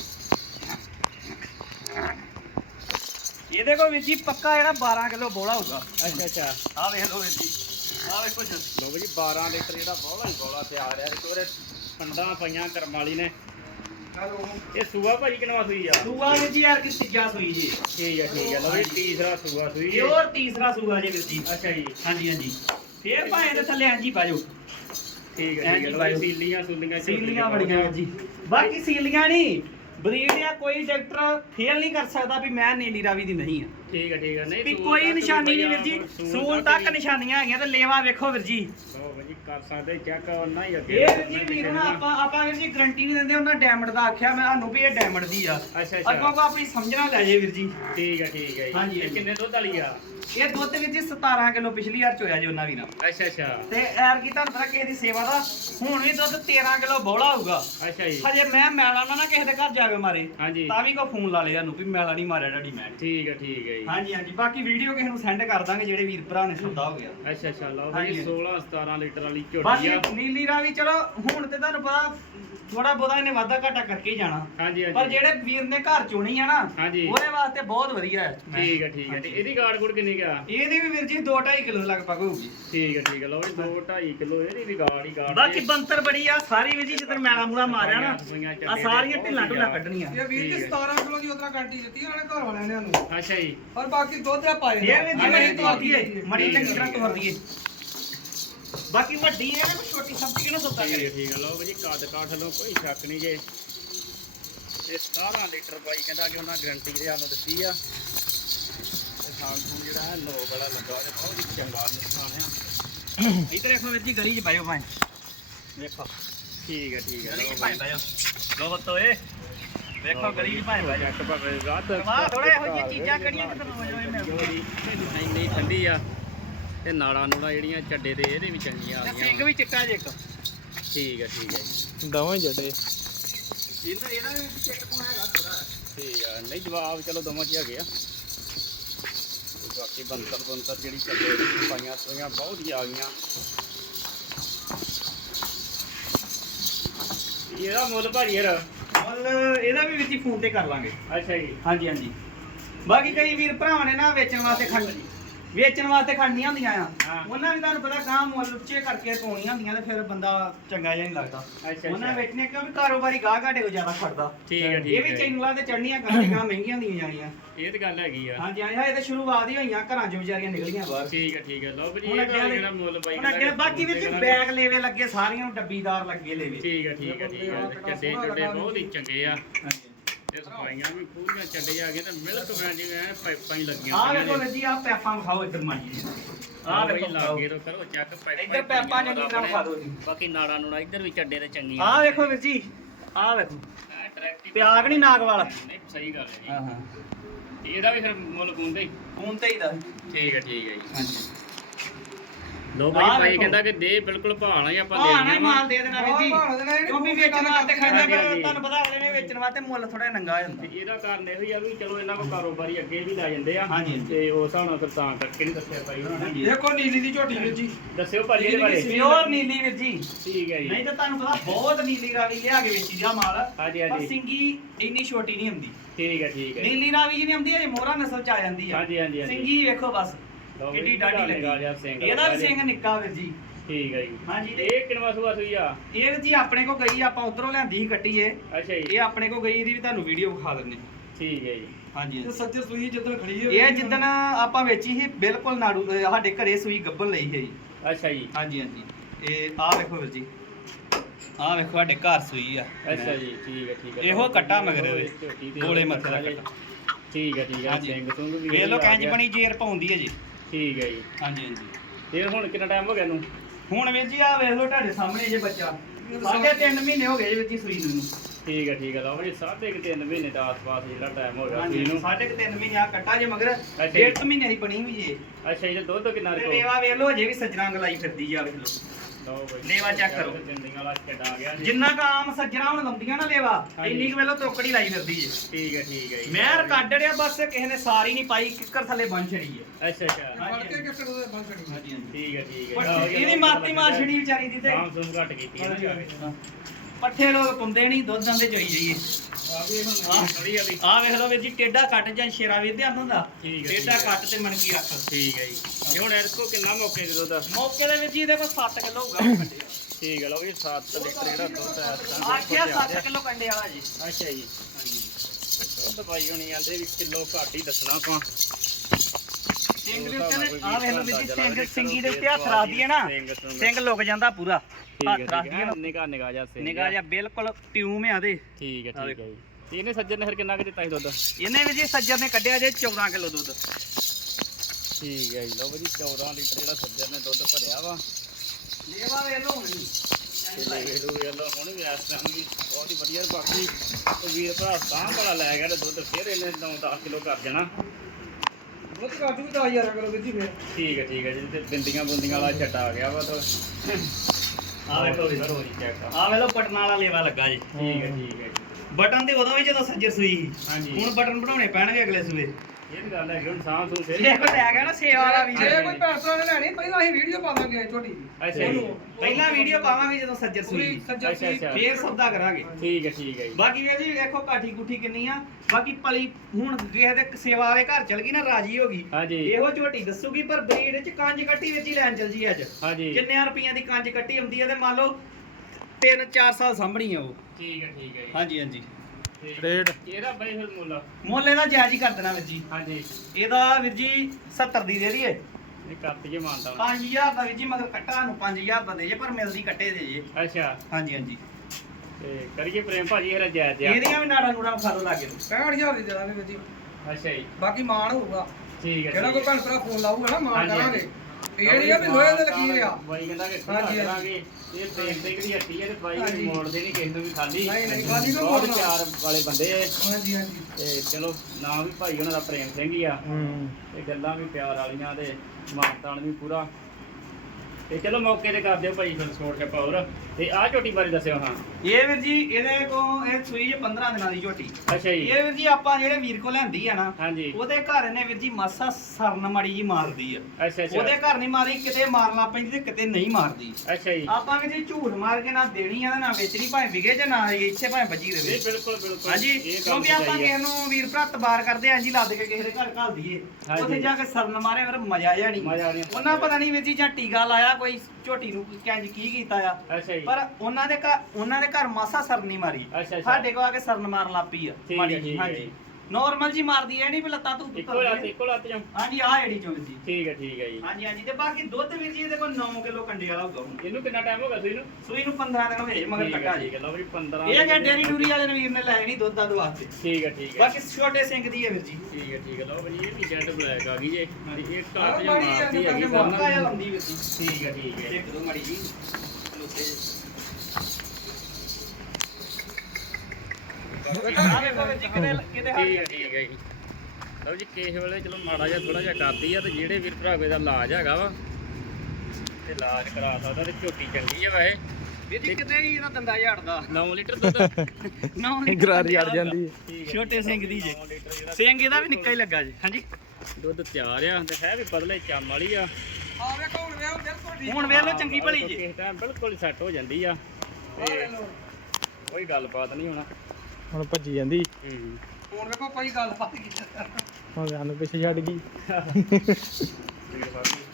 ਇਹਦੇ ਕੋਲ ਵੀਰ ਜੀ ਪੱਕਾ ਜਿਹੜਾ 12 ਕਿਲੋ ਬੋਲਾ ਹੋਊਗਾ। ਅੱਛਾ ਅੱਛਾ। ਆ ਵੇਖ ਲਓ ਵੀਰ ਜੀ। ਆ ਵੇਖੋ ਜੀ। ਲੋ ਜੀ 12 ਲੀਟਰ ਜਿਹੜਾ ਬੋਲਾ ਹੀ ਬੋਲਾ ਤੇ ਆ। ਰਿਹਾ ਤੇ ਉਹਦੇ ਪੰਡਾਂ ਪਈਆਂ ਕਰਮ ਵਾਲੀ ਨੇ। ਇਹ ਸੂਆ ਭਾਜੀ ਕਿਨਵਾ ਸੂਈ ਆ? ਸੂਆ ਵੀਰ ਜੀ ਯਾਰ ਕਿ ਤੀਜਾ ਸੂਈ ਜੀ। ਠੀਕ ਹੈ ਠੀਕ ਹੈ ਲੋ ਜੀ ਤੀਸਰਾ ਸੂਆ ਸੂਈ ਹੈ ਪਿਓਰ ਤੀਸਰਾ ਸੂਆ ਜੀ ਵੀਰ ਜੀ। ਅੱਛਾ ਜੀ। ਹਾਂਜੀ ਹਾਂਜੀ। ਫੇਰ ਭਾਵੇਂ ਦੇ ਥੱਲੇ ਹਾਂਜੀ ਬਾਜੋ ਠੀਕ ਹੈ ਠੀਕ ਹੈ ਜੀ ਲਓ ਸੀਲੀਆਂ ਸੁਲੀਆਂ ਸੀਲੀਆਂ ਬੜੀਆਂ ਵੀਰ ਜੀ। ਬਾਕੀ ਸੀਲੀਆਂ ਨਹੀਂ ਬਰੀਡ ਆ ਕੋਈ ਡਾਕਟਰ ਫੇਲ ਨਹੀਂ ਕਰ ਸਕਦਾ ਵੀ ਮੈਂ ਨੀਲੀ ਰਾਵੀ ਦੀ ਨਹੀਂ ਆ। ਠੀਕ ਹੈ ਠੀਕ ਹੈ ਨਹੀਂ ਵੀ ਸੂਲ ਕੋਈ ਤੱਕ ਨਿਸ਼ਾਨੀ ਨਹੀਂ ਵੀਰ ਜੀ। ਸੂਲ ਸੂਲ ਤੱਕ ਨਿਸ਼ਾਨੀਆਂ ਹੈਗੀਆਂ ਤੇ ਲੇਵਾ ਵੇਖੋ ਵੀਰ ਜੀ। ਲਓ ਜੀ ਕਰ ਸਕਦੇ ਚੈੱਕ ਉਹਨਾਂ ਹੀ ਅੱਗੇ ਇਹ ਵੀਰ ਜੀ ਵੀਰ ਨਾ ਆਪਾਂ ਆਪਾਂ ਵੀਰ ਜੀ ਗਰੰਟੀ ਨਹੀਂ ਦਿੰਦੇ ਉਹਨਾਂ ਡਾਇਮੰਡ ਦਾ ਆਖਿਆ ਮੈਂ ਤੁਹਾਨੂੰ ਵੀ ਇਹ ਡਾਇਮੰਡ ਦੀ ਆ। ਅੱਛਾ ਅੱਛਾ। ਅੱਗੋਂ ਕੋ ਆਪਣੀ ਸਮਝਣਾ ਲੈ ਜੇ ਵੀਰ ਜੀ। ਠੀਕ ਹੈ ਠੀਕ ਹੈ ਜੀ। ਹਾਂਜੀ, ਇਹ ਹਾਂਜੀ। ਕਿੰਨੇ ਦੁੱਧ ਵਾਲੀ ਆ? ਇਹ ਦੁੱਧ ਵਿੱਚ 17 ਕਿਲੋ ਪਿਛਲੀ ਵਾਰ ਚ ਹੋਇਆ ਜੀ ਉਹਨਾਂ ਵੀਰਾਂ ਅੱਛਾ ਅੱਛਾ। ਤੇ ਐਰ ਕੀ ਤੁਹਾਨੂੰ ਪਤਾ ਕਿਸੇ ਦੀ ਸੇਵਾ ਦਾ ਹੁਣ ਵੀ ਦੁੱਧ 13 ਕਿਲੋ ਬੋਲਾ ਹੋਊਗਾ। ਅੱਛਾ ਜੀ। ਹਜੇ ਮੈਂ ਮੈਲਾ ਨਾ ਨਾ ਕਿਸੇ ਦੇ ਘਰ ਜਾਵੇ ਮਾਰੇ ਹਾਂਜੀ। ਤਾਂ ਵੀ ਕੋ ਫੋਨ ਲਾ ਲਿਆ ਨੂੰ ਵੀ ਮੈਲਾ ਨਹੀਂ ਮਾਰਿਆ ਡੈਡੀ ਮੈਂ। ਠੀਕ ਹੈ ਠੀਕ ਹੈ ਜੀ। ਹਾਂਜੀ ਹਾਂਜੀ। ਬਾਕੀ ਵੀਡੀਓ ਕਿਸੇ ਨੂੰ ਸੈਂਡ ਕਰ ਦਾਂਗੇ ਜਿਹੜੇ ਵੀਰ ਭਰਾ ਨੇ ਸੌਦਾ ਹੋ ਗਿਆ। ਅੱਛਾ ਅੱਛਾ। ਲਓ ਹਾਂਜੀ। ਬਾਈ 16 17 ਲੀਟਰ ਵਾਲੀ ਝੋਟੀ ਬਾਕੀ ਆ। ਨੀਲੀ ਰਾਵੀ ਚਲੋ ਹੁਣ ਤੇ ਤੁਹਾਨੂੰ ਪਤਾ ਥੋੜਾ ਬਹੁਤਾ ਇਹਨੇ ਵਾਧਾ ਘਾਟਾ ਕਰਕੇ ਹੀ ਜਾਣਾ। ਹਾਂਜੀ ਪਰ ਹਾਂਜੀ ਜਿਹੜੇ ਵੀਰ ਨੇ ਘਰ ਚੋਣੀ ਆ ਨਾ ਹਾਂਜੀ। ਉਹਦੇ ਵਾਸਤੇ ਬਹੁਤ ਵਧੀਆ ਹੈ। ਠੀਕ ਹੈ ਠੀਕ ਹੈ। ਤੇ ਇਹਦੀ ਗਾੜ ਗੁੜ ਕਿੰਨੀ ਕਾ ਇਹਦੀ ਵੀ ਵੀਰ ਜੀ 2.5 ਕਿਲੋ ਲਗਭਗ ਹੋਊਗੀ। ਠੀਕ ਹੈ ਠੀਕ ਹੈ। ਲਓ ਜੀ 2 2.5 ਕਿਲੋ ਇਹਦੀ ਵੀ ਗਾੜ ਹੀ ਗਾੜ ਬਾਕੀ ਬੰਤਰ ਬੜੀ ਆ ਸਾਰੀ ਵੀਰ ਜੀ ਜਿੱਦਣ ਮੈਲਾ ਮੂਲਾ ਮਾਰਿਆ ਨਾ ਆ ਸਾਰੀਆਂ ਢਿੱਲਾਂ ਢੁੱਲਾਂ ਕੱਢਣੀਆਂ। ਇਹ ਵੀਰ ਜੀ ਠੀਕ ਹੈ। 17 ਕਿਲੋ ਦੀ ਉਤਰਾ ਗਾਰੰਟੀ ਦਿੱਤੀ ਉਹਨਾਂ ਨੇ ਘਰ ਵਾਲਿਆਂ ਨੇ ਸਾਨੂੰ। ਅੱਛਾ ਜੀ। ਔਰ ਬਾਕੀ ਦੁੱਧ ਆ ਪਾਏ ਫੇਰ ਵੀ ਜੀ ਹਾਂਜੀ, ਮੜੀ ਤੋਰ ਹਾਂਜੀ। ਦਈਏ ਮੜੀ ਚੰਗੀ ਤਰ੍ਹਾਂ ਠੀਕ ਹੈ। ਬਾਕੀ ਵੱਡੀ ਹੈ ਨਾ ਛੋਟੀ ਸਬਜ਼ੀ ਕਿਹਨਾਂ ਸੌਦਾ ਠੀਕ ਕਰੇ ਠੀਕ ਹੈ ਲਓ ਜੀ ਕੱਦ ਕਾਠ ਲਓ ਕੋਈ ਸ਼ੱਕ ਨਹੀਂ ਜੇ। ਇਹ 17 ਲੀਟਰ ਬਾਈ ਕਹਿੰਦਾ ਕਿ ਉਹਨਾਂ ਗਾਰੰਟੀ ਦੇ ਸਾਨੂੰ ਦਿੱਤੀ ਆ। ਤੇ ਖਾਣ ਖੂਣ ਜਿਹੜਾ ਹੈ ਲੋ ਬੜਾ ਲੱਗਾ ਤੇ ਬਹੁਤ ਹੀ ਚੰਗਾ ਨਿਸ਼ਾਨ ਆ। ਇਧਰ ਦੇਖੋ ਵੀਰ ਜੀ ਗਲੀ 'ਚ ਬਾਇਓ ਭਾਈ ਵੇਖੋ। ਠੀਕ ਹੈ ਠੀਕ ਹੈ ਗਲੀ 'ਚ ਭਾਈ ਬਾਇਓ ਲੋ ਤੋਏ ਵੇਖੋ ਗਲੀ 'ਚ ਭਾਈ ਜੱਟ ਭਾਵੇਂ ਰਾਤ ਵਾਹ, ਥੋੜ੍ਹਾ ਇਹੋ ਜਿਹੀਆਂ ਚੀਜ਼ਾਂ ਕਿਹੜੀਆਂ ਕਿਤੇ ਨੂੰ? ਹੋਏ ਨੇ। ਇੰਨੀ ਠੰਡੀ ਆ। ਤੇ ਨਾੜਾਂ ਨੂੜਾਂ ਜਿਹੜੀਆਂ ਚੱਡੇ ਤੇ ਇਹਦੇ ਵੀ ਚੰਗੀਆਂ ਆ ਗਈਆਂ। ਸਿੰਘ ਵੀ ਚਿੱਟਾ ਜੇ ਇੱਕ। ਠੀਕ ਹੈ ਠੀਕ ਹੈ ਦੋਵੇਂ ਜੱਡੇ ਇਹਦਾ ਇਹਦਾ ਵੀ ਚਿੱਟ ਪੁਣਾ ਹੈਗਾ ਥੋੜਾ ਠੀਕ ਆ ਨਹੀਂ ਜਵਾਬ ਚਲੋ ਦੋਵਾਂ ਚ ਹੈਗੇ ਆ। ਬਾਕੀ ਬੰਤਰ ਬੰਤਰ ਜਿਹੜੀ ਚੱਲੇ ਪਾਈਆਂ ਸੋਈਆਂ ਬਹੁਤ ਹੀ ਆ ਗਈਆਂ। ਇਹਦਾ ਮੁੱਲ ਯਾਰ ਮੁੱਲ ਇਹਦਾ ਵੀ ਵਿੱਚ ਹੀ ਫੋਨ ਤੇ ਕਰ ਲਾਂਗੇ। ਅੱਛਾ ਜੀ। ਹਾਂਜੀ ਹਾਂਜੀ। ਬਾਕੀ ਕਈ ਵੀਰ ਭਰਾਵਾਂ ਨੇ ਨਾ ਵੇਚਣ ਵਾਸਤੇ ਖੰਡ ਵੇਚਣ ਵਾਸਤੇ ਖੰਡਣੀਆਂ ਹੁੰਦੀਆਂ ਆ। ਹਾਂ। ਉਹਨਾਂ ਵੀ ਤੁਹਾਨੂੰ ਪਤਾ ਗਾਂ ਮੁੱਲ ਉੱਚੇ ਕਰਕੇ ਪਾਉਣੀਆਂ ਹੁੰਦੀਆਂ ਤੇ ਫਿਰ ਬੰਦਾ ਚੰਗਾ ਜਿਹਾ ਨਹੀਂ ਲੱਗਦਾ। ਅੱਛਾ ਉਹਨਾਂ ਵੇਚਣੇ ਕਿਉਂ ਵੀ ਕਾਰੋਬਾਰੀ ਗਾਹ ਘਾਟੇ ਕੋ ਜ਼ਿਆਦਾ ਖੜਦਾ। ਠੀਕ ਹੈ ਇਹ ਠੀਕ ਵੀ ਹੈ। ਚੈਨਲਾਂ ਤੇ ਚੜਨੀਆਂ ਕਰਦੇ ਗਾਂ ਮਹਿੰਗੀਆਂ ਹੁੰਦੀਆਂ ਜਾਣੀਆਂ। ਇਹ ਤਾਂ ਗੱਲ ਹੈਗੀ ਆ। ਹਾਂਜੀ ਹਾਂਜੀ ਇਹ ਤਾਂ ਸ਼ੁਰੂਆਤ ਹੀ ਹੋਈਆਂ ਘਰਾਂ ਚੋਂ ਵਿਚਾਰੀਆਂ ਨਿਕਲੀਆਂ। ਬਾਹਰ ਠੀਕ ਹੈ ਠੀਕ ਹੈ। ਲਓ ਹੁਣ ਇਹ ਅੱਗੇ ਤਾਂ ਵਾਲੇ- ਜਿਹੜਾ ਮੁੱਲ ਬਾਈ ਹੁਣ ਅੱਗੇ ਬਾਕੀ ਵਿੱਚ ਬੈਗ ਲੇਵੇ ਲੱਗੇ ਸਾਰੀਆਂ ਨੂੰ ਡੱਬੀਦਾਰ ਲੱਗੇ ਲੇਵੇ। ਠੀਕ ਹੈ ਠੀਕ ਹੈ ਠੀਕ ਹੈ। ਚੱਡੇ ਚੁੱਡੇ ਬਹੁਤ ਹੀ ਚੰਗੇ ਆ। ਤੇ ਸਫਾਈਆਂ ਵੀ ਪੂਰੀਆਂ ਚੱਡੇ ਆ ਗਏ ਤੇ ਮਿਲਕ ਵੈਨ ਜਿਵੇਂ ਪਾਈਪਾਂ ਹੀ ਲੱਗੀਆਂ ਆਹ ਵੇਖੋ। ਵੀਰ ਜੀ ਆਹ ਪੈਪਾਂ ਵਿਖਾਓ ਇੱਧਰ ਮਾਜੀ ਆਹ ਵੇਖੋ ਲਾਗੇ ਤੋਂ ਕਰੋ ਚੈੱਕ ਪਾਈਪਾਂ ਇੱਧਰ ਪੈਪਾਂ ਚੰਗੀ ਤਰ੍ਹਾਂ ਵਿਖਾ ਦਿਓ ਜੀ। ਬਾਕੀ ਨਾੜਾ ਨੂੜਾ ਇੱਧਰ ਵੀ ਚੱਡੇ ਤੇ ਚੰਗੀਆਂ ਆਹ ਵੇਖੋ ਵੀਰ ਜੀ ਆਹ ਵੇਖੋ ਪਿਆਗ ਨਹੀਂ ਨਾਗ ਵਾਲਾ। ਨਹੀਂ ਸਹੀ ਗੱਲ ਹੈ ਜੀ। ਹਾਂ ਹਾਂ। ਇਹਦਾ ਵੀ ਫਿਰ ਮੁੱਲ ਗੁੰਦੇ ਹੀ। ਤੇ ਹੀ ਦਾ। ਠੀਕ ਹੈ ਠੀਕ ਹੈ ਜੀ। ਹਾਂਜੀ। ਲੋ ਆਹ ਭਾਈ ਭਾਈ ਵੇਖੋ। ਕਹਿੰਦਾ ਕਿ ਦੇ ਬਿਲਕੁਲ ਭਾਣਾ ਹੀ ਆਪਾਂ ਦੇ ਹੀ ਮਾਲ ਦੇ ਦੇਣਾ ਵੀਰ ਜੀ। ਹਾਂ, ਭਾਲ ਦੇਣਾ, ਇਹਨੇ ਕਿਉਂਕਿ ਫੋਨ ਵੇਚਣ ਵਾਸਤੇ ਖੜਨਾ ਹਾਂਜੀ, ਪਰ ਹਾਂਜੀ। ਤੁਹਾਨੂੰ ਪਤਾ ਅਗਲੇ ਨੇ ਵੇਚਣ ਵਾਸਤੇ ਮੁੱਲ ਥੋੜਾ ਨੰਗਾ ਹੋ ਜਾਂਦਾ। ਤੇ ਇਹਦਾ ਕਾਰਨ ਇਹੋ ਹੀ ਆ ਵੀ ਚਲੋ ਇਹਨਾਂ ਕੋ ਕਾਰੋਬਾਰੀ ਅੱਗੇ ਵੀ ਲੈ ਜਾਂਦੇ ਆ। ਹਾਂਜੀ, ਹਾਂਜੀ। ਤੇ ਉਸ ਹਿਸਾਬ ਨਾਲ ਫਿਰ ਤਾਂ ਕਰਕੇ ਨਹੀਂ ਦੱਸਿਆ ਭਾਈ ਉਹਨਾਂ ਨੇ। ਕੋ ਨੀਲੀ ਦੀ ਝੋਟੀ ਵੀਰ ਜੀ। ਦੱਸਿਓ ਭਾਜੀ ਇਹਦੇ ਬਾਰੇ। ਪਿਓਰ ਨੀਲੀ ਵੀਰ ਜੀ। ਠੀਕ ਹੈ ਜੀ। ਨਹੀਂ ਤਾਂ ਤੁਹਾਨੂੰ ਪਤਾ ਬਹੁਤ ਨੀਲੀ ਰਾਵੀ ਲਿਆ ਕੇ ਵੇਚੀ ਜਾ ਮਾਲ। ਹਾਂਜੀ ਪਰ ਹਾਂਜੀ। ਸਿੰਗੀ ਇੰਨੀ ਛੋਟੀ ਨਹੀਂ ਹੁੰਦੀ। ਠੀਕ ਹੈ ਠੀਕ ਹੈ। ਨੀਲੀ ਰਾਵੀ ਜਿਹੀ ਹੁੰਦੀ ਹੈ ਮੋਹਰਾ ਨਸਲ ਚ ਆ ਜਾਂਦੀ ਆ। ਹਾਂਜੀ ਹਾਂਜੀ ਹਾਂਜੀ। ਸਿੰਗੀ ਵੇਖੋ ਬਸ। ਕਿੱਡੀ ਡਾਢੀ ਸਿੰਘ ਲੱਗੀ ਇਹਦਾ ਵੀ ਸਿੰਘ ਨਿੱਕਾ ਵੀਰ ਜੀ। ਠੀਕ ਹੈ ਜੀ। ਹਾਂਜੀ ਤੇ ਇਹ ਕਿਨਵਾ ਸੂਆ ਸੂਈ ਆ? ਇਹ ਵੀਰ ਜੀ ਆਪਣੇ ਕੋ ਗਈ ਆਪਾਂ ਉਧਰੋਂ ਲਿਆਂਦੀ ਸੀ ਕੱਟੀ ਇਹ। ਅੱਛਾ ਜੀ। ਇਹ ਆਪਣੇ ਕੋ ਗਈ ਇਹਦੀ ਵੀ ਤੁਹਾਨੂੰ ਵੀਡੀਓ ਵਿਖਾ ਦਿੰਨੇ ਠੀਕ ਹੈ ਜੀ। ਹਾਂਜੀ ਤੇ ਸੱਜੇ ਸੂਈ ਜਿੱਦਣ ਖੜੀ ਹੈ ਇਹ ਜਿੱਦਣ ਆਪਾਂ ਵੇਚੀ ਸੀ ਬਿਲਕੁਲ ਨਾੜੂ ਸਾਡੇ ਘਰੇ ਸੂਈ ਗੱਬਨ ਲਈ ਹੈ ਜੀ। ਅੱਛਾ ਜੀ। ਹਾਂਜੀ ਹਾਂਜੀ। ਇਹ ਆਹ ਵੇਖੋ ਵੀਰ ਜੀ। ਆਹ ਵੇਖੋ ਸਾਡੇ ਘਰ ਸੂਈ ਆ। ਅੱਛਾ ਜੀ ਠੀਕ ਹੈ ਠੀਕ ਹੈ ਇਹੋ ਕੱਟਾ ਮਗਰ ਇਹਦੇ। ਝੋਟੀ ਦੇ ਗੋਲੇ ਮੱਥੇ ਦਾ। ਕੱਟਾ। ਠੀਕ ਹੈ ਠੀਕ ਹੈ। ਸਿੰਘ ਸੁੰਗ ਵੀ ਵੇਖ ਲੋ ਆ ਕਿੰਜ ਗਿਆ। ਬਣੀ ਜੇਰ ਪਾਉਂਦੀ ਹੈ ਜੀ। ਠੀਕ ਹੈ ਜੀ। ਹਾਂਜੀ ਹਾਂਜੀ। ਤੇ ਹੁਣ ਕਿੰਨਾ ਟਾਈਮ ਹੋ ਗਿਆ ਇਹਨੂੰ? ਹੁਣ ਵੀਰ ਜੀ ਆਹ ਵੇਖ ਲੋ ਤੁਹਾਡੇ ਸਾਹਮਣੇ ਜੇ ਬੱਚਾ। ਸਾਢੇ ਤਿੰਨ ਮਹੀਨੇ ਹੋ ਗਏ ਜੀ ਵੀਰ ਜੀ ਸੂਈ ਨੂੰ। ਠੀਕ ਹੈ ਠੀਕ ਹੈ। ਲਓ ਜੀ ਸਾਢੇ ਕੁ ਤਿੰਨ ਮਹੀਨੇ ਦਾ ਆਸ-ਪਾਸ ਜਿਹੜਾ ਟਾਈਮ ਹੋ ਗਿਆ ਹਾਂਜੀ ਸੂਈ ਨੂੰ। ਸਾਢੇ ਕੁ ਤਿੰਨ ਮਹੀਨੇ ਆ ਕੱਟਾ ਜੇ ਮਗਰ ਜੀ। ਡੇਢ ਕੁ ਮਹੀਨੇ ਦੀ ਬਣੀ ਹੋਈ ਜੇ। ਅੱਛਾ ਜੀ ਦੁੱਧ ਕਿੰਨਾ ਤੇ ਰਕੋ ਲੇਵਾ ਵੇਖ ਲੋ ਅਜੇ ਵੀ ਸੱਜਣਾ ਗਲਾਈ ਫਿਰਦੀ ਆ ਵੇਖ ਲੋ ਲਓ। ਲੇਵਾ check ਕਰੋ। ਜਿੰਨਾ ਕਾ ਆਮ ਸੱਜਣਾ ਹੁਣ ਲੰਦੀਆਂ ਨਾ ਲੇਵਾ। ਇੰਨੀ ਕੁ ਵੇਲੋ ਤੋਕੜੀ ਲਾਈ ਫਿਰਦੀ ਜੇ ਠੀਕ ਹੈ ਠੀਕ ਹੈ ਜੀ। ਮੈਂ ਕੱਢੜਿਆ ਬਸ ਕਿਸੇ ਨੇ ਸਾਰੀ ਨਹੀਂ ਪਾਈ ਕਿੱਕਰ ਥੱਲੇ ਬਣ ਛੜੀ ਹੈ ਅੱਛਾ ਅੱਛਾ। ਫੜ ਕੇ ਕਿੱਕਰ ਉਹਦੇ ਬੰਦ ਕਰੀ ਠੀਕ ਹੈ ਠੀਕ ਹੈ ਇਹਦੀ ਮਾਤੀ ਮਾਰ ਛੜੀ ਵਿਚਾਰੀ ਦੀ ਤੇ। ਆਮ ਸੁਣ ਘੱਟ ਕੀਤੀ ਹੈ ਨਾ ਜਾ ਕੇ। ਪੱਠੇ ਲੋਕ ਪੁੰਦੇ ਨਹੀਂ ਦੁੱਧ ਦੰਦੇ ਚੋਈ ਜਾਈਏ। ਆ ਵੇਖ ਲਓ ਵੀਰ ਜੀ ਟੇਡਾ ਕੱਟ ਜਾਂ ਸ਼ੇਰਾ ਵੀ ਧਿਆਨ ਹੁੰਦਾ ਠੀਕ ਹੈ, ਟੇਡਾ। ਕੱਟ ਤੇ ਮਣਕੀ ਰੱਖ। ਠੀਕ ਹੈ ਜੀ। ਇਹ ਹੁਣ ਇਹਦੇ ਕਿੰਨਾ ਮੌਕੇ ਦੇ ਦੁੱਧ ਮੌਕੇ ਦੇ ਵਿੱਚ ਇਹਦੇ ਕੋਲ 7 ਕਿਲੋ ਹੋਊਗਾ। ਠੀਕ ਹੈ ਲਓ ਜੀ 7 ਲੀਟਰ ਜਿਹੜਾ ਦੁੱਧ ਹੈ ਆਖਿਆ ਬਿਲਕੁਲ 7 ਕਿਲੋ ਕੰਡੇ ਵਾਲਾ ਜੀ। ਅੱਛਾ ਜੀ। ਦੁੱਧ ਪਾਈ ਹੋਣੀ ਜਾਂਦੇ ਵੀ ਕਿਲੋ ਘੱਟ ਹੀ ਦੱਸਣਾ ਆਪਾਂ। ਸਿੰਘ ਦੇ ਉੱਤੇ ਨੇ ਆਹ ਵੇਖ ਲਓ ਵੀਰ ਜੀ ਸਿੰਘ ਸਿੰਗੀ ਦੇ ਉੱਤੇ ਹੱਥ ਰੱਖਦੀ ਹੈ ਨਾ ਸਿੰਘ ਲੁਕ ਜਾਂਦਾ ਪੂਰਾ ਠੀਕ ਹੈ ਹੱਥ ਰੱਖ ਠੀਕ ਦਈਏ ਹੈ ਨਾ। ਨਿਕਾ ਨਿਕਾ ਜਾ ਸੇ ਨਿਗਾਹ ਜਿਹਾ ਬਿਲਕੁਲ ਟਿਊਮ ਆ ਦੇ ਠੀਕ ਹੈ ਆਹ ਠੀਕ ਹੈ ਜੀ। ਤੇ ਇਹਨੇ ਸੱਜਣ ਨੇ ਫਿਰ ਕਿੰਨਾ ਕੁ ਦਿੱਤਾ ਸੀ ਦੁੱਧ? ਇਹਨੇ ਵੀ ਜੀ ਸੱਜਰ ਨੇ ਕੱਢਿਆ ਜੇ 14 ਕਿਲੋ ਦੁੱਧ। ਠੀਕ ਹੈ ਜੀ ਲਓ ਜੀ 14 ਲੀਟਰ ਜਿਹੜਾ ਸੱਜਣ ਨੇ ਦੁੱਧ ਭਰਿਆ ਵਾ। ਲੇਵਾ ਵੇ। ਲੋ ਨਹੀਂ ਤੇ ਵੇੜੂ ਵੇਲੋ ਹੁਣ ਵੀ ਇਸ ਟਾਈਮ ਵੀ ਬਹੁਤ ਹੀ ਵਧੀਆ ਬਾਕੀ। ਉਹ ਵੀਰ ਭਰਾ ਤਾਂ ਬੜਾ ਲੈ ਗਿਆ ਤੇ ਦੁੱਧ ਫਿਰ ਇਹਨੇ 9-10 ਕਿਲੋ ਕਰ ਜਾਣਾ ਬਹੁਤ ਕਾਜੂ ਵੀ 10000 ਕਿਲੋ ਵੀਰ ਜੀ ਫਿਰ। ਠੀਕ ਹੈ ਠੀਕ ਹੈ ਜੀ ਤੇ ਬਿੰਦੀਆਂ ਬੁੰਦੀਆਂ ਵਾਲਾ ਛੱਟਾ ਆ ਗਿਆ ਵਾ ਤਾਂ। ਆ ਵੇਖੋ ਜੀ ਕਰੋ ਚੈੱਕ ਆ ਬਟਨ ਵਾਲਾ ਲੇਵਾ ਲੱਗਾ ਜੀ। ਠੀਕ ਹੈ ਠੀਕ ਹੈ ਜੀ। ਬਟਨ ਤੇ ਉਦੋਂ ਵੀ ਜਦੋਂ ਸੱਜਰ ਸੂਈ ਸੀ। ਹਾਂਜੀ। ਹੁਣ ਬਟਨ ਬਣਾਉਣੇ ਪੈਣਗੇ ਅਗਲੇ ਸੂਏ। ਇਹ ਵੀ ਗੱਲ ਹੈ ਕਿ ਹੁਣ ਸਾਹ ਸੂ ਫਿਰ ਜੇ ਕੋਈ ਲੈ ਗਿਆ ਨਾ ਸੇਵਾ ਵਾਲਾ ਵੀ ਜੇ ਕੋਈ ਪੈਸਾ ਨੇ ਲੈਣੀ ਪਹਿਲਾਂ ਅਸੀਂ ਵੀਡੀਓ ਪਾਵਾਂਗੇ ਛੋਟੀ ਜੀ ਅੱਛਾ ਜੀ। ਉਹਨੂੰ- ਪਹਿਲਾਂ ਵੀਡੀਓ ਪਾਵਾਂਗੇ ਜਦੋਂ ਸੱਜਰ ਪੂਰੀ ਸੂਈ। ਸੱਜਾ ਅੱਛਾ, ਸੀ ਅੱਛਾ। ਫੇਰ ਸੌਦਾ ਕਰਾਂਗੇ। ਠੀਕ ਹੈ ਠੀਕ ਹੈ ਜੀ। ਬਾਕੀ ਵੀਰ ਜੀ ਵੇਖੋ ਕਾਠੀ ਕੁੱਠੀ ਕਿੰਨੀ ਆ। ਬਾਕੀ ਪਲੀ ਹੁਣ ਕਿਸੇ ਦੇ ਸੇਵਾ ਵਾਲੇ ਘਰ ਚਲ ਗਈ ਨਾ ਰਾਜੀ ਹੋ ਗਈ। ਹਾਂਜੀ। ਇਹੋ ਝੋਟੀ ਦੱਸੂਗੀ ਪਰ ਬਰੀਡ ਚ ਕੰਜ ਕੱਟੀ ਵਿੱਚ ਹੀ ਲੈਣ ਚਲ ਜੀ ਅੱਜ। ਹਾਂਜੀ। ਕਿੰਨਿਆਂ ਰੁਪਈਆਂ ਦੀ ਕੰਜ ਕੱਟੀ ਆਉਂਦੀ ਹੈ ਤੇ ਮੰਨ ਲਓ 3-4 ਸਾਲ ਸਾਂਭਣੀ ਆ ਉਹ। ਠੀਕ ਹੈ ਠੀਕ ਹੈ ਜੀ। ਹਾਂਜੀ ਹਾਂਜੀ। ਰੇਟ। ਇਹਦਾ ਬਈ ਫਿਰ ਮੁੱਲ ਮੁੱਲ ਇਹਦਾ ਜਾਇਜ਼ ਹੀ ਕਰ ਦੇਣਾ ਵੀਰ ਜੀ। ਹਾਂਜੀ। ਇਹਦਾ ਵੀਰ ਜੀ 70 ਦੀ ਦੇ ਦਈਏ। ਇਹ ਕੱਟ ਕੇ ਮਾਨਤਾ 5000 ਦਾ ਵੀਰ ਜੀ ਮਗਰ ਕੱਟਾ ਨੂੰ 5000 ਦਾ ਦੇ ਜੇ ਪਰ ਮਿਲਦੀ ਕੱਟੇ ਦੇ ਜੇ। ਅੱਛਾ। ਹਾਂਜੀ ਹਾਂਜੀ। ਤੇ ਕਰੀਏ ਪ੍ਰੇਮ ਭਾਜੀ ਇਹਦਾ ਜਾਇਜ਼ ਜਿਹਾ ਇਹਦੀਆਂ ਵੀ ਨਾੜਾ ਨੂੜਾ ਖਾ ਲੋ ਲਾਗੇ 65000 ਦੀ ਦੇ ਦਾਂਗੇ ਵੀਰ ਜੀ। ਅੱਛਾ ਜੀ। ਬਾਕੀ ਮਾਣ ਹੋਊਗਾ। ਠੀਕ ਹੈ ਜਿਹੜਾ ਕੋਈ ਭੈਣ ਭਰਾ ਫੋਨ ਲਾਊਗਾ ਨਾ ਮਾਣ ਕਰਾਂਗੇ। ਇਹ ਨਹੀਂ ਆ ਵੀ ਲੋਹੇ ਦੇ ਲਕੀਰ ਆ। ਬਾਈ ਕਹਿੰਦਾ ਕਿ ਹਾਂਜੀ, ਹਾਂਜੀ ਹਾਂਜੀ। ਕਰਾਂਗੇ। ਇਹ ਪ੍ਰੇਮ ਸਿੰਘ ਦੀ ਹੱਟੀ ਹੈ ਤੇ ਬਾਈ ਹਾਂਜੀ। ਵੀ ਮੋੜਦੇ ਨਹੀਂ ਕਿਸੇ ਨੂੰ ਵੀ ਖਾਲੀ। ਨਹੀਂ, ਨਹੀਂ, ਖਾਲੀ ਕਿਉਂ ਬਹੁਤ ਮੋੜਨਾ? ਪਿਆਰ ਵਾਲੇ ਬੰਦੇ ਆ ਹਾਂਜੀ ਹਾਂਜੀ। ਤੇ ਚਲੋ ਨਾਮ ਵੀ ਭਾਈ ਉਹਨਾਂ ਦਾ ਪ੍ਰੇਮ ਸਿੰਘ ਹੀ ਆ। ਹੂੰ। ਤੇ ਗੱਲਾਂ ਵੀ ਪਿਆਰ ਵਾਲੀਆਂ ਤੇ ਮਾਨਤਾਨ ਵੀ ਪੂਰਾ। ਤੇ ਚਲੋ ਮੌਕੇ ਤੇ ਕਰ ਦਿਓ ਭਾਈ ਫਿਰ ਛੋੜ ਕੇ ਹੋਰ। ਤੇ ਆਹ ਝੋਟੀ ਬਾਰੇ ਦੱਸਿਓ ਹਾਂ। ਇਹ ਵੀਰ ਜੀ ਇਹਦੇ ਕੋ ਇਹ ਸੂਈ ਜੇ 15 ਦਿਨਾਂ ਦੀ ਝੋਟੀ। ਅੱਛਾ ਜੀ। ਇਹ ਵੀਰ ਜੀ ਆਪਾਂ ਜਿਹੜੇ ਵੀਰ ਕੋ ਲੈਂਦੀ ਆ ਨਾ ਹਾਂਜੀ। ਉਹਦੇ ਘਰ ਇਹਨੇ ਵੀਰ ਜੀ ਮਾਸਾ ਸਰਨ ਮਾੜੀ ਜੀ ਮਾਰਦੀ ਆ। ਅੱਛਾ ਅੱਛਾ। ਉਹਦੇ ਘਰ ਨਹੀਂ ਮਾਰੀ ਕਿਤੇ ਮਾਰਨ ਲੱਗ ਪੈਂਦੀ ਤੇ ਕਿਤੇ ਨਹੀਂ ਮਾਰਦੀ। ਅੱਛਾ ਜੀ। ਆਪਾਂ ਵੀ ਜੀ ਝੂਠ ਮਾਰ ਕੇ ਨਾ ਦੇਣੀ ਆ ਨਾ ਵੇਚਣੀ ਭਾਵੇਂ ਵਿਗੇ ਜਾਂ ਨਾ ਇੱਥੇ ਭਾਵੇਂ ਬੱਜੀ ਇਹ ਰਵੇ ਬਿਲਕੁਲ ਬਿਲਕੁਲ। ਹਾਂਜੀ ਕਿਉਂਕਿ ਆਪਾਂ ਕਿਸੇ ਨੂੰ ਵੀਰ ਭਰਾ ਤਬਾਰ ਕਰਦੇ ਆਂ ਜੀ ਲੱਦ ਕੇ ਕਿਸੇ ਦੇ ਘਰ ਘੱਲ ਦਈਏ। ਉੱਥੇ ਜਾ ਕੇ ਸਰਨ ਮਾਰੇ ਫਿਰ ਮਜ਼ਾ ਜਿਹਾ ਨਹੀਂ। ਉਹਨਾਂ ਪਤਾ ਨਹੀਂ ਵੀਰ ਜੀ ਜਾਂ ਟੀਕਾ ਲਾਇਆ ਕੋਈ ਝੋਟੀ ਨੂੰ ਕਿੰਜ ਕੀ ਕੀਤਾ ਆ। ਅੱਛਾ ਜੀ। ਪਰ ਉਹਨਾਂ ਦੇ ਘਰ ਉਹਨਾਂ ਦੇ ਘਰ ਮਾਸਾ ਸਰਨ ਨਹੀਂ ਮਾਰੀ। ਅੱਛਾ ਅੱਛਾ। ਸਾਡੇ ਕੋ ਆ ਕੇ ਸਰਨ ਮਾਰਨ ਲੱਗ ਪਈ ਆ ਠੀਕ ਹੈ, ਮਾੜੀ ਠੀਕ ਜੀ ਹੈ। ਹਾਂਜੀ। ਜੀ। ਨਾਰਮਲ ਜੀ ਮਾਰਦੀ ਐ ਨਹੀਂ ਵੀ ਲੱਤਾਂ ਤੂੰ ਇੱਕੋ ਲੱਤ ਇੱਕੋ ਲੱਤ ਚੋਂ। ਹਾਂਜੀ ਆ ਏੜੀ ਚੋਂ ਜੀ ਠੀਕ ਹੈ ਠੀਕ ਹੈ ਜੀ। ਹਾਂਜੀ ਹਾਂਜੀ ਤੇ ਬਾਕੀ ਦੁੱਧ ਵੀਰ ਜੀ ਇਹਦੇ ਕੋਲ 9 ਕਿਲੋ ਕੰਡੇ ਵਾਲਾ ਹੋਊਗਾ ਹੁਣ। ਇਹਨੂੰ ਕਿੰਨਾ ਟਾਈਮ ਹੋ ਗਿਆ ਸੂਈ ਨੂੰ? ਸੂਈ ਨੂੰ 15 ਦਿਨ ਹੋਏ ਮਗਰ ਠੀਕ ਹੈ, ਟੱਕਾ ਜੀ। ਠੀਕ ਹੈ ਲਓ ਵੀ 15 ਇਹ ਕਿ ਡੇਰੀ ਡੂਰੀ ਵਾਲੇ ਨੇ ਵੀਰ ਨੇ ਲੈ ਨਹੀਂ ਦੁੱਧ ਦਾ ਵਾਸਤੇ। ਠੀਕ ਹੈ ਠੀਕ ਹੈ। ਬਾਕੀ ਛੋਟੇ ਸਿੰਘ ਦੀ ਹੈ ਵੀਰ ਜੀ। ਠੀਕ ਹੈ ਠੀਕ ਹੈ ਲਓ ਬਈ ਇਹ ਵੀ ਜੈਟ ਬਲੈਕ ਆ ਗਈ ਜੇ। ਇਹ ਮਾੜੀ ਜਿਹਾ ਮਾਰਦੀ ਹੈਗੀ ਵੀਰ ਜੀ। ਠੀਕ ਹੈ ਠੀਕ ਹੈ। ਇੱਕ ਦੋ ਮਾੜੀ ਜੀ ਠੀਕ ਹੈ ਠੀਕ ਹੈ ਜੀ ਲਓ ਜੀ ਕਿਸੇ ਵੇਲੇ ਚਲੋ ਮਾੜਾ ਜਿਹਾ ਥੋੜਾ ਜਿਹਾ ਕਰਦੀ ਆ ਤੇ ਜਿਹੜੇ ਵੀਰ ਭਰਾ ਕੋਈ ਦਾ ਇਲਾਜ ਹੈਗਾ ਵਾ ਤੇ ਇਲਾਜ ਕਰਾ ਸਕਦਾ ਤੇ ਝੋਟੀ ਚੰਗੀ ਆ ਵੈਸੇ। ਵੀਰ ਜੀ ਕਿਤੇ ਹੀ ਇਹਦਾ ਦੰਦਾ ਝਾੜਦਾ। 9 ਲੀਟਰ ਦੁੱਧ। 9 ਗਰਾਰੀ ਅੜ ਜਾਂਦੀ ਹੈ। ਛੋਟੇ ਸਿੰਘ ਦੀ ਜੇ। 9 ਲੀਟਰ ਜਿਹੜਾ ਸਿੰਘ ਇਹਦਾ ਵੀ ਨਿੱਕਾ ਹੀ ਲੱਗਾ ਜੀ। ਹਾਂਜੀ। ਦੁੱਧ ਤਿਆਰ ਆ ਤੇ ਹੈ ਵੀ ਪਤਲੇ ਚੰਮ ਵਾਲੀ ਆ। ਆ ਵੇਖੋ ਹੁਣ ਹੁਣ ਵੇਖ ਲਓ ਚੰਗੀ ਭਲੀ ਜੀ। ਕਿਸੇ ਟਾਈਮ ਬਿਲਕੁਲ ਸੈੱਟ ਹੋ ਜਾਂਦੀ ਆ। ਤੇ ਕੋਈ ਗੱਲਬਾਤ ਨਹੀਂ ਹੋਣਾ। ਹੁਣ ਭੱਜੀ ਜਾਂਦੀ। ਹੂੰ। ਹੁਣ ਵੇਖੋ ਕੋਈ ਗੱਲ ਫਸ ਗਈ ਹੁਣ ਸਾਨੂੰ ਪਿੱਛੇ ਛੱਡ ਗਈ। *laughs*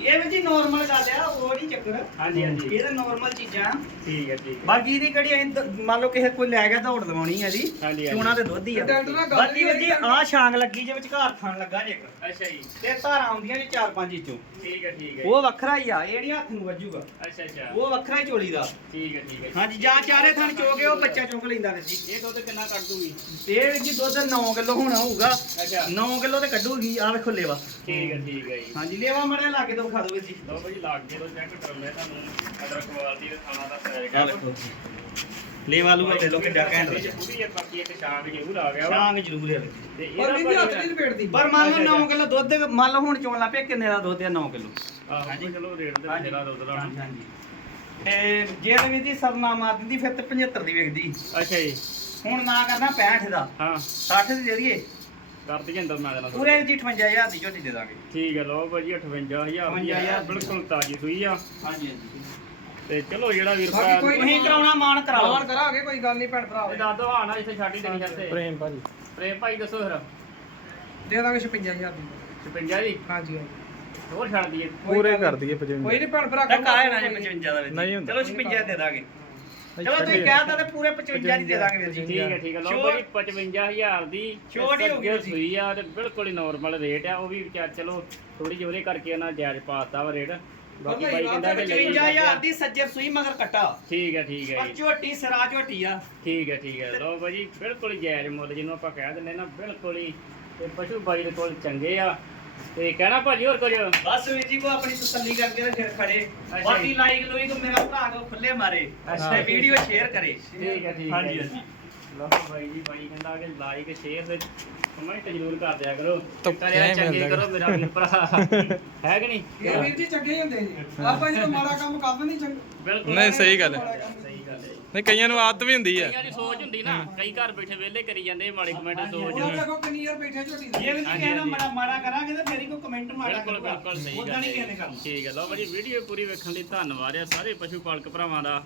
ਇਹ ਵੀ ਜੀ ਨਾਰਮਲ ਗੱਲ ਆ ਉਹ ਨਹੀਂ ਚੱਕਰ। ਹਾਂਜੀ ਹਾਂਜੀ। ਇਹ ਤਾਂ ਨਾਰਮਲ ਚੀਜ਼ਾਂ। ਠੀਕ ਹੈ ਠੀਕ ਹੈ ਬਾਕੀ ਇਹਦੀ ਕਿਹੜੀ ਅਸੀਂ ਦ- ਮੰਨ ਲਓ ਕਿਸੇ ਕੋਈ ਲੈ ਗਿਆ ਦੌੜ ਲਵਾਉਣੀ ਆ ਜੀ ਹਾਂਜੀ ਚੂਣਾ ਤੇ ਦੁੱਧ ਹੀ ਆ। ਡਾਕਟਰ ਨਾਲ ਗੱਲ ਬਾਕੀ ਨਹੀਂ ਜੀ ਹੋਈ ਆਹ ਛਾਂਗ ਲੱਗੀ ਜੇ ਵਿਚਕਾਰ ਥਣ ਲੱਗਾ ਜੇ ਇੱਕ। ਅੱਛਾ ਜੀ। ਤੇ ਧਾਰਾਂ ਆਉਂਦੀਆਂ ਜੀ ਚਾਰ ਪੰਜ ਵਿੱਚੋਂ। ਠੀਕ ਹੈ ਠੀਕ ਹੈ ਉਹ ਵੱਖਰਾ ਹੀ ਆ ਇਹ ਨਹੀਂ ਹੱਥ ਨੂੰ ਵੱਜੂਗਾ। ਅੱਛਾ ਅੱਛਾ। ਉਹ ਵੱਖਰਾ ਹੀ ਚੋਲੀ ਦਾ। ਠੀਕ ਹੈ ਠੀਕ ਹੈ ਹਾਂਜੀ ਜਾਂ ਚਾਰੇ ਥਣ ਚੋਗੇ ਉਹ ਬੱਚਾ ਚੁੱਕ ਲੈਂਦਾ ਵੀਰ ਜੀ। ਇਹ ਦੁੱਧ ਕਿੰਨਾ ਕੱਢ ਦੂਗੀ? ਇਹ ਜੀ ਦੁੱਧ 9 ਕਿਲੋ ਹੋਣਾ ਹੋਊਗਾ ਅੱਛਾ। 9 ਕਿਲੋ ਤੇ ਕੱਢੂਗੀ ਆ ਵੇਖੋ ਲੇਵਾ। ਠੀਕ ਹੈ ਠੀਕ ਹੈ ਜੀ। ਹਾਂਜੀ ਲੇਵਾ ਮੜਿਆ ਲਾ ਕੇ ਦੋ ਵਿਖਾ ਦਿਓ ਜੀ। ਲਓ ਭਾਈ ਲੱਗ ਕੇ ਤੋਂ ਚੈੱਕ ਕਰ ਲੈ ਤੁਹਾਨੂੰ ਅਦਰ ਕੁਆਲਿਟੀ ਦੇ ਖਾਣਾ ਦਾ ਆ। ਸਾਇਗਾ ਵੇਖੋ ਲੇਵਾ ਲੂਆ ਦੇ ਲੋ ਕਿੱਡਾ ਘੈਂਟ ਲੱਗਾ ਪੂਰੀ ਇੱਕ ਬਾਕੀ ਇੱਕ ਸ਼ਾਂਗ ਜ਼ਰੂਰ ਆ ਗਿਆ ਵਾ। ਛਾਂਗ ਜ਼ਰੂਰ ਹੈ ਤੇ ਪਰ ਵੀ ਇਹਦਾ ਹੱਥ ਨਹੀਂ ਲਪੇਟਦੀ ਪਰ ਮੰਨ ਅੱਛਾ, ਲਓ 9 ਅੱਛਾ। ਕਿਲੋ ਦੁੱਧ ਮੰਨ ਲਓ ਹੁਣ ਚੋਣ ਲਾ ਪਿਆ ਕਿੰਨੇ ਦਾ ਦੁੱਧ ਹੈ 9 ਕਿਲੋ। ਆਹੋ ਕੋਈ ਚਲੋ ਰੇਟ ਦੇ ਹਾਂਜੀ। ਜਿਹੜਾ ਦੁੱਧ ਦਾ ਹਾਂਜੀ ਹਾਂਜੀ। ਤੇ ਜੇ ਤੇ ਵੀ ਦੀ ਸਰਨਾ ਮਾਰ ਦਿੰਦੀ ਫਿਰ ਤੇ 75 ਦੀ ਵੇਚਦੀ ਅੱਛਾ ਜੀ। ਹੁਣ ਨਾ ਕਰਨਾ 65 ਦਾ। ਹਾਂ। 60 ਦੀ ਦੇ ਦਈਏ। ਕਰ ਦਈਏ ਅੰਦਰ ਮੈਂ ਦੇਣਾ ਪੂਰੇ ਜੀ 58000 ਦੀ ਝੋਟੀ ਦੇ ਦਾਂਗੇ। ਠੀਕ ਹੈ ਲਓ ਭਾਜੀ 58000 ਦੀ ਆ, 58,000 ਬਿਲਕੁਲ ਤਾਜੀ ਸੂਈ ਆ। ਹਾਂਜੀ ਹਾਂਜੀ। ਤੇ ਚਲੋ ਜਿਹੜਾ ਵੀਰ ਬਾਕੀ ਭਰਾ ਕੋਈ- ਤੁਸੀਂ ਕਰਾਉਣਾ ਮਾਨ ਕਰਾਓ। ਆਉਣ ਕਰਾਂਗੇ ਕੋਈ ਗੱਲ ਨਹੀਂ ਭੈਣ ਭਰਾ। ਇਹ ਦੱਸ ਦੋ ਆਣਾ ਇੱਥੇ ਛੱਡ ਹੀ ਦੇਣੀ ਹੱਥੇ ਪ੍ਰੇਮ ਭਾਜੀ। ਪ੍ਰੇਮ ਭਾਈ ਦੱਸੋ ਫਿਰ। ਦੇ ਦਾਂਗੇ 56000 ਦੀ। 56 ਦੀ? ਹਾਂਜੀ ਹਾਂਜੀ। ਹੋਰ ਛੱਡ ਦਈਏ। ਕੋਈ ਪੂਰੇ ਗੱਲ ਕਰ ਨਹੀਂ। ਦਈਏ 55 ਕੋਈ ਨਹੀਂ ਭੈਣ ਭਰਾ ਧੱਕਾ ਹੈ ਨਾ ਜੀ 55 ਦਾ ਵਿੱਚ। ਚਲੋ 56 ਦੇ ਦਾਂਗੇ। ਚਲੋ ਤੁਸੀਂ। ਕਹਿਤਾ ਤੇ ਪੂਰੇ 55 ਦੀ ਦੇ ਦਾਂਗੇ ਵੀਰ ਜੀ। ਠੀਕ ਹੈ ਠੀਕ ਹੈ। ਲਓ ਭਾਜੀ 55000 ਦੀ ਛੋਟ ਹੀ ਗਈ ਜੀ। ਸੂਈ ਆ ਤੇ ਬਿਲਕੁਲ ਹੀ ਨਾਰਮਲ ਰੇਟ ਆ। ਉਹ ਵੀ ਵਿਚਾਰ ਚਲੋ ਥੋੜੀ ਜਿਹੀ ਉਹਦੇ ਕਰਕੇ ਉਹਨਾਂ ਜਾਇਜ਼ ਪਾਤਾ ਵਾ ਰੇਟ ਬਾਕੀ ਬਾਈ ਕਹਿੰਦਾ ਕਿ ਲਈ 55000 ਦੀ ਸੱਜਰ ਸੂਈ ਮਗਰ ਕੱਟਾ। ਠੀਕ ਹੈ ਠੀਕ ਹੈ ਪਰ ਜੀ। ਝੋਟੀ ਸਰਾ ਝੋਟੀ ਆ। ਠੀਕ ਹੈ ਠੀਕ ਹੈ। ਲਓ ਭਾਜੀ ਬਿਲਕੁਲ ਜਾਇਜ਼ ਮੁੱਲ ਜਿਹਨੂੰ ਆਪਾਂ ਕਹਿ ਦਿੰਦੇ ਨਾ ਬਿਲਕੁਲ ਹੀ। ਤੇ ਪਸ਼ੂ ਬਾਈ ਦੇ ਕੋਲ ਚੰਗੇ ਆ। ਤੇ ਕਹਿਣਾ ਭਾਜੀ ਹੋਰ ਕੁਝ? ਬਸ ਵੀਰ ਜੀ ਕੋ ਆਪਣੀ ਤਸੱਲੀ ਕਰਕੇ ਤੇ ਫਿਰ ਖੜੇ। ਅੱਛਾ ਬਾਕੀ ਜੀ। ਲਾਈਕ ਲੋਈ ਕੋ ਮੇਰਾ ਭਰਾ ਕੋ ਖੁੱਲੇ ਮਾਰੇ। ਅੱਛਾ। ਤੇ ਵੀਡੀਓ ਸ਼ੇਅਰ ਕਰੇ। ਠੀਕ ਹੈ ਠੀਕ ਹੈ। ਹਾਂਜੀ ਹਾਂਜੀ। ਲਓ ਬਾਈ ਜੀ ਬਾਈ ਕਹਿੰਦਾ ਕਿ ਲਾਈਕ ਸ਼ੇਅਰ ਤੇ ਕਮੈਂਟ ਜ਼ਰੂਰ ਕਰ ਦਿਆ ਕਰੋ। ਤਾਂ ਕਰਿਆ ਚੰਗੇ ਮਿਲਦਾ ਕਰੋ ਮੇਰਾ ਵੀਰ ਭਰਾ। ਹੈ ਕਿ ਨਹੀਂ? ਇਹ ਵੀਰ ਜੀ ਚੰਗੇ ਹੁੰਦੇ ਜੀ। ਆਪਾਂ ਜਦੋਂ ਮਾੜਾ ਕੰਮ ਕਰਦੇ ਨਹੀਂ ਚੰਗਾ। ਬਿਲਕੁਲ। ਨਹੀਂ ਸਹੀ ਗੱਲ ਹੈ। ਸਹੀ ਗੱਲ ਹੈ ਨਹੀਂ ਕਈਆਂ ਨੂੰ ਆਦਤ ਵੀ ਹੁੰਦੀ ਹੈ ਕਈਆਂ ਦੀ ਸੋਚ ਹੁੰਦੀ ਨਾ ਕਈ ਘਰ ਬੈਠੇ ਵਿਹਲੇ ਕਰੀ ਜਾਂਦੇ ਮਾੜੇ ਕਮੈਂਟ ਸੋਚ। ਉਹਨਾਂ ਦੇਖੋ ਕਿੰਨੀ ਯਾਰ ਬੈਠੇ ਝੋਟੀ ਦੇ। ਇਹ ਵੀ ਨਹੀਂ ਕਹਿਣਾ। ਮਾੜਾ ਮਾੜਾ ਕਰਾਂਗੇ ਤੇ ਫੇਰ ਹੀ ਕੋ ਕਮੈਂਟ ਮਾੜਾ ਬਿਲਕੁਲ ਬਿਲਕੁਲ ਸਹੀ ਉਦਾਂ ਗੱਲ ਠੀਕ ਹੈ ਲਓ ਭਾਜੀ ਵੀਡੀਓ ਪੂਰੀ ਵੇਖਣ ਲਈ ਧੰਨਵਾਦ ਆ ਸਾਰੇ ਪਸ਼ੂ ਪਾਲਕ ਭਰਾਵਾਂ ਦਾ।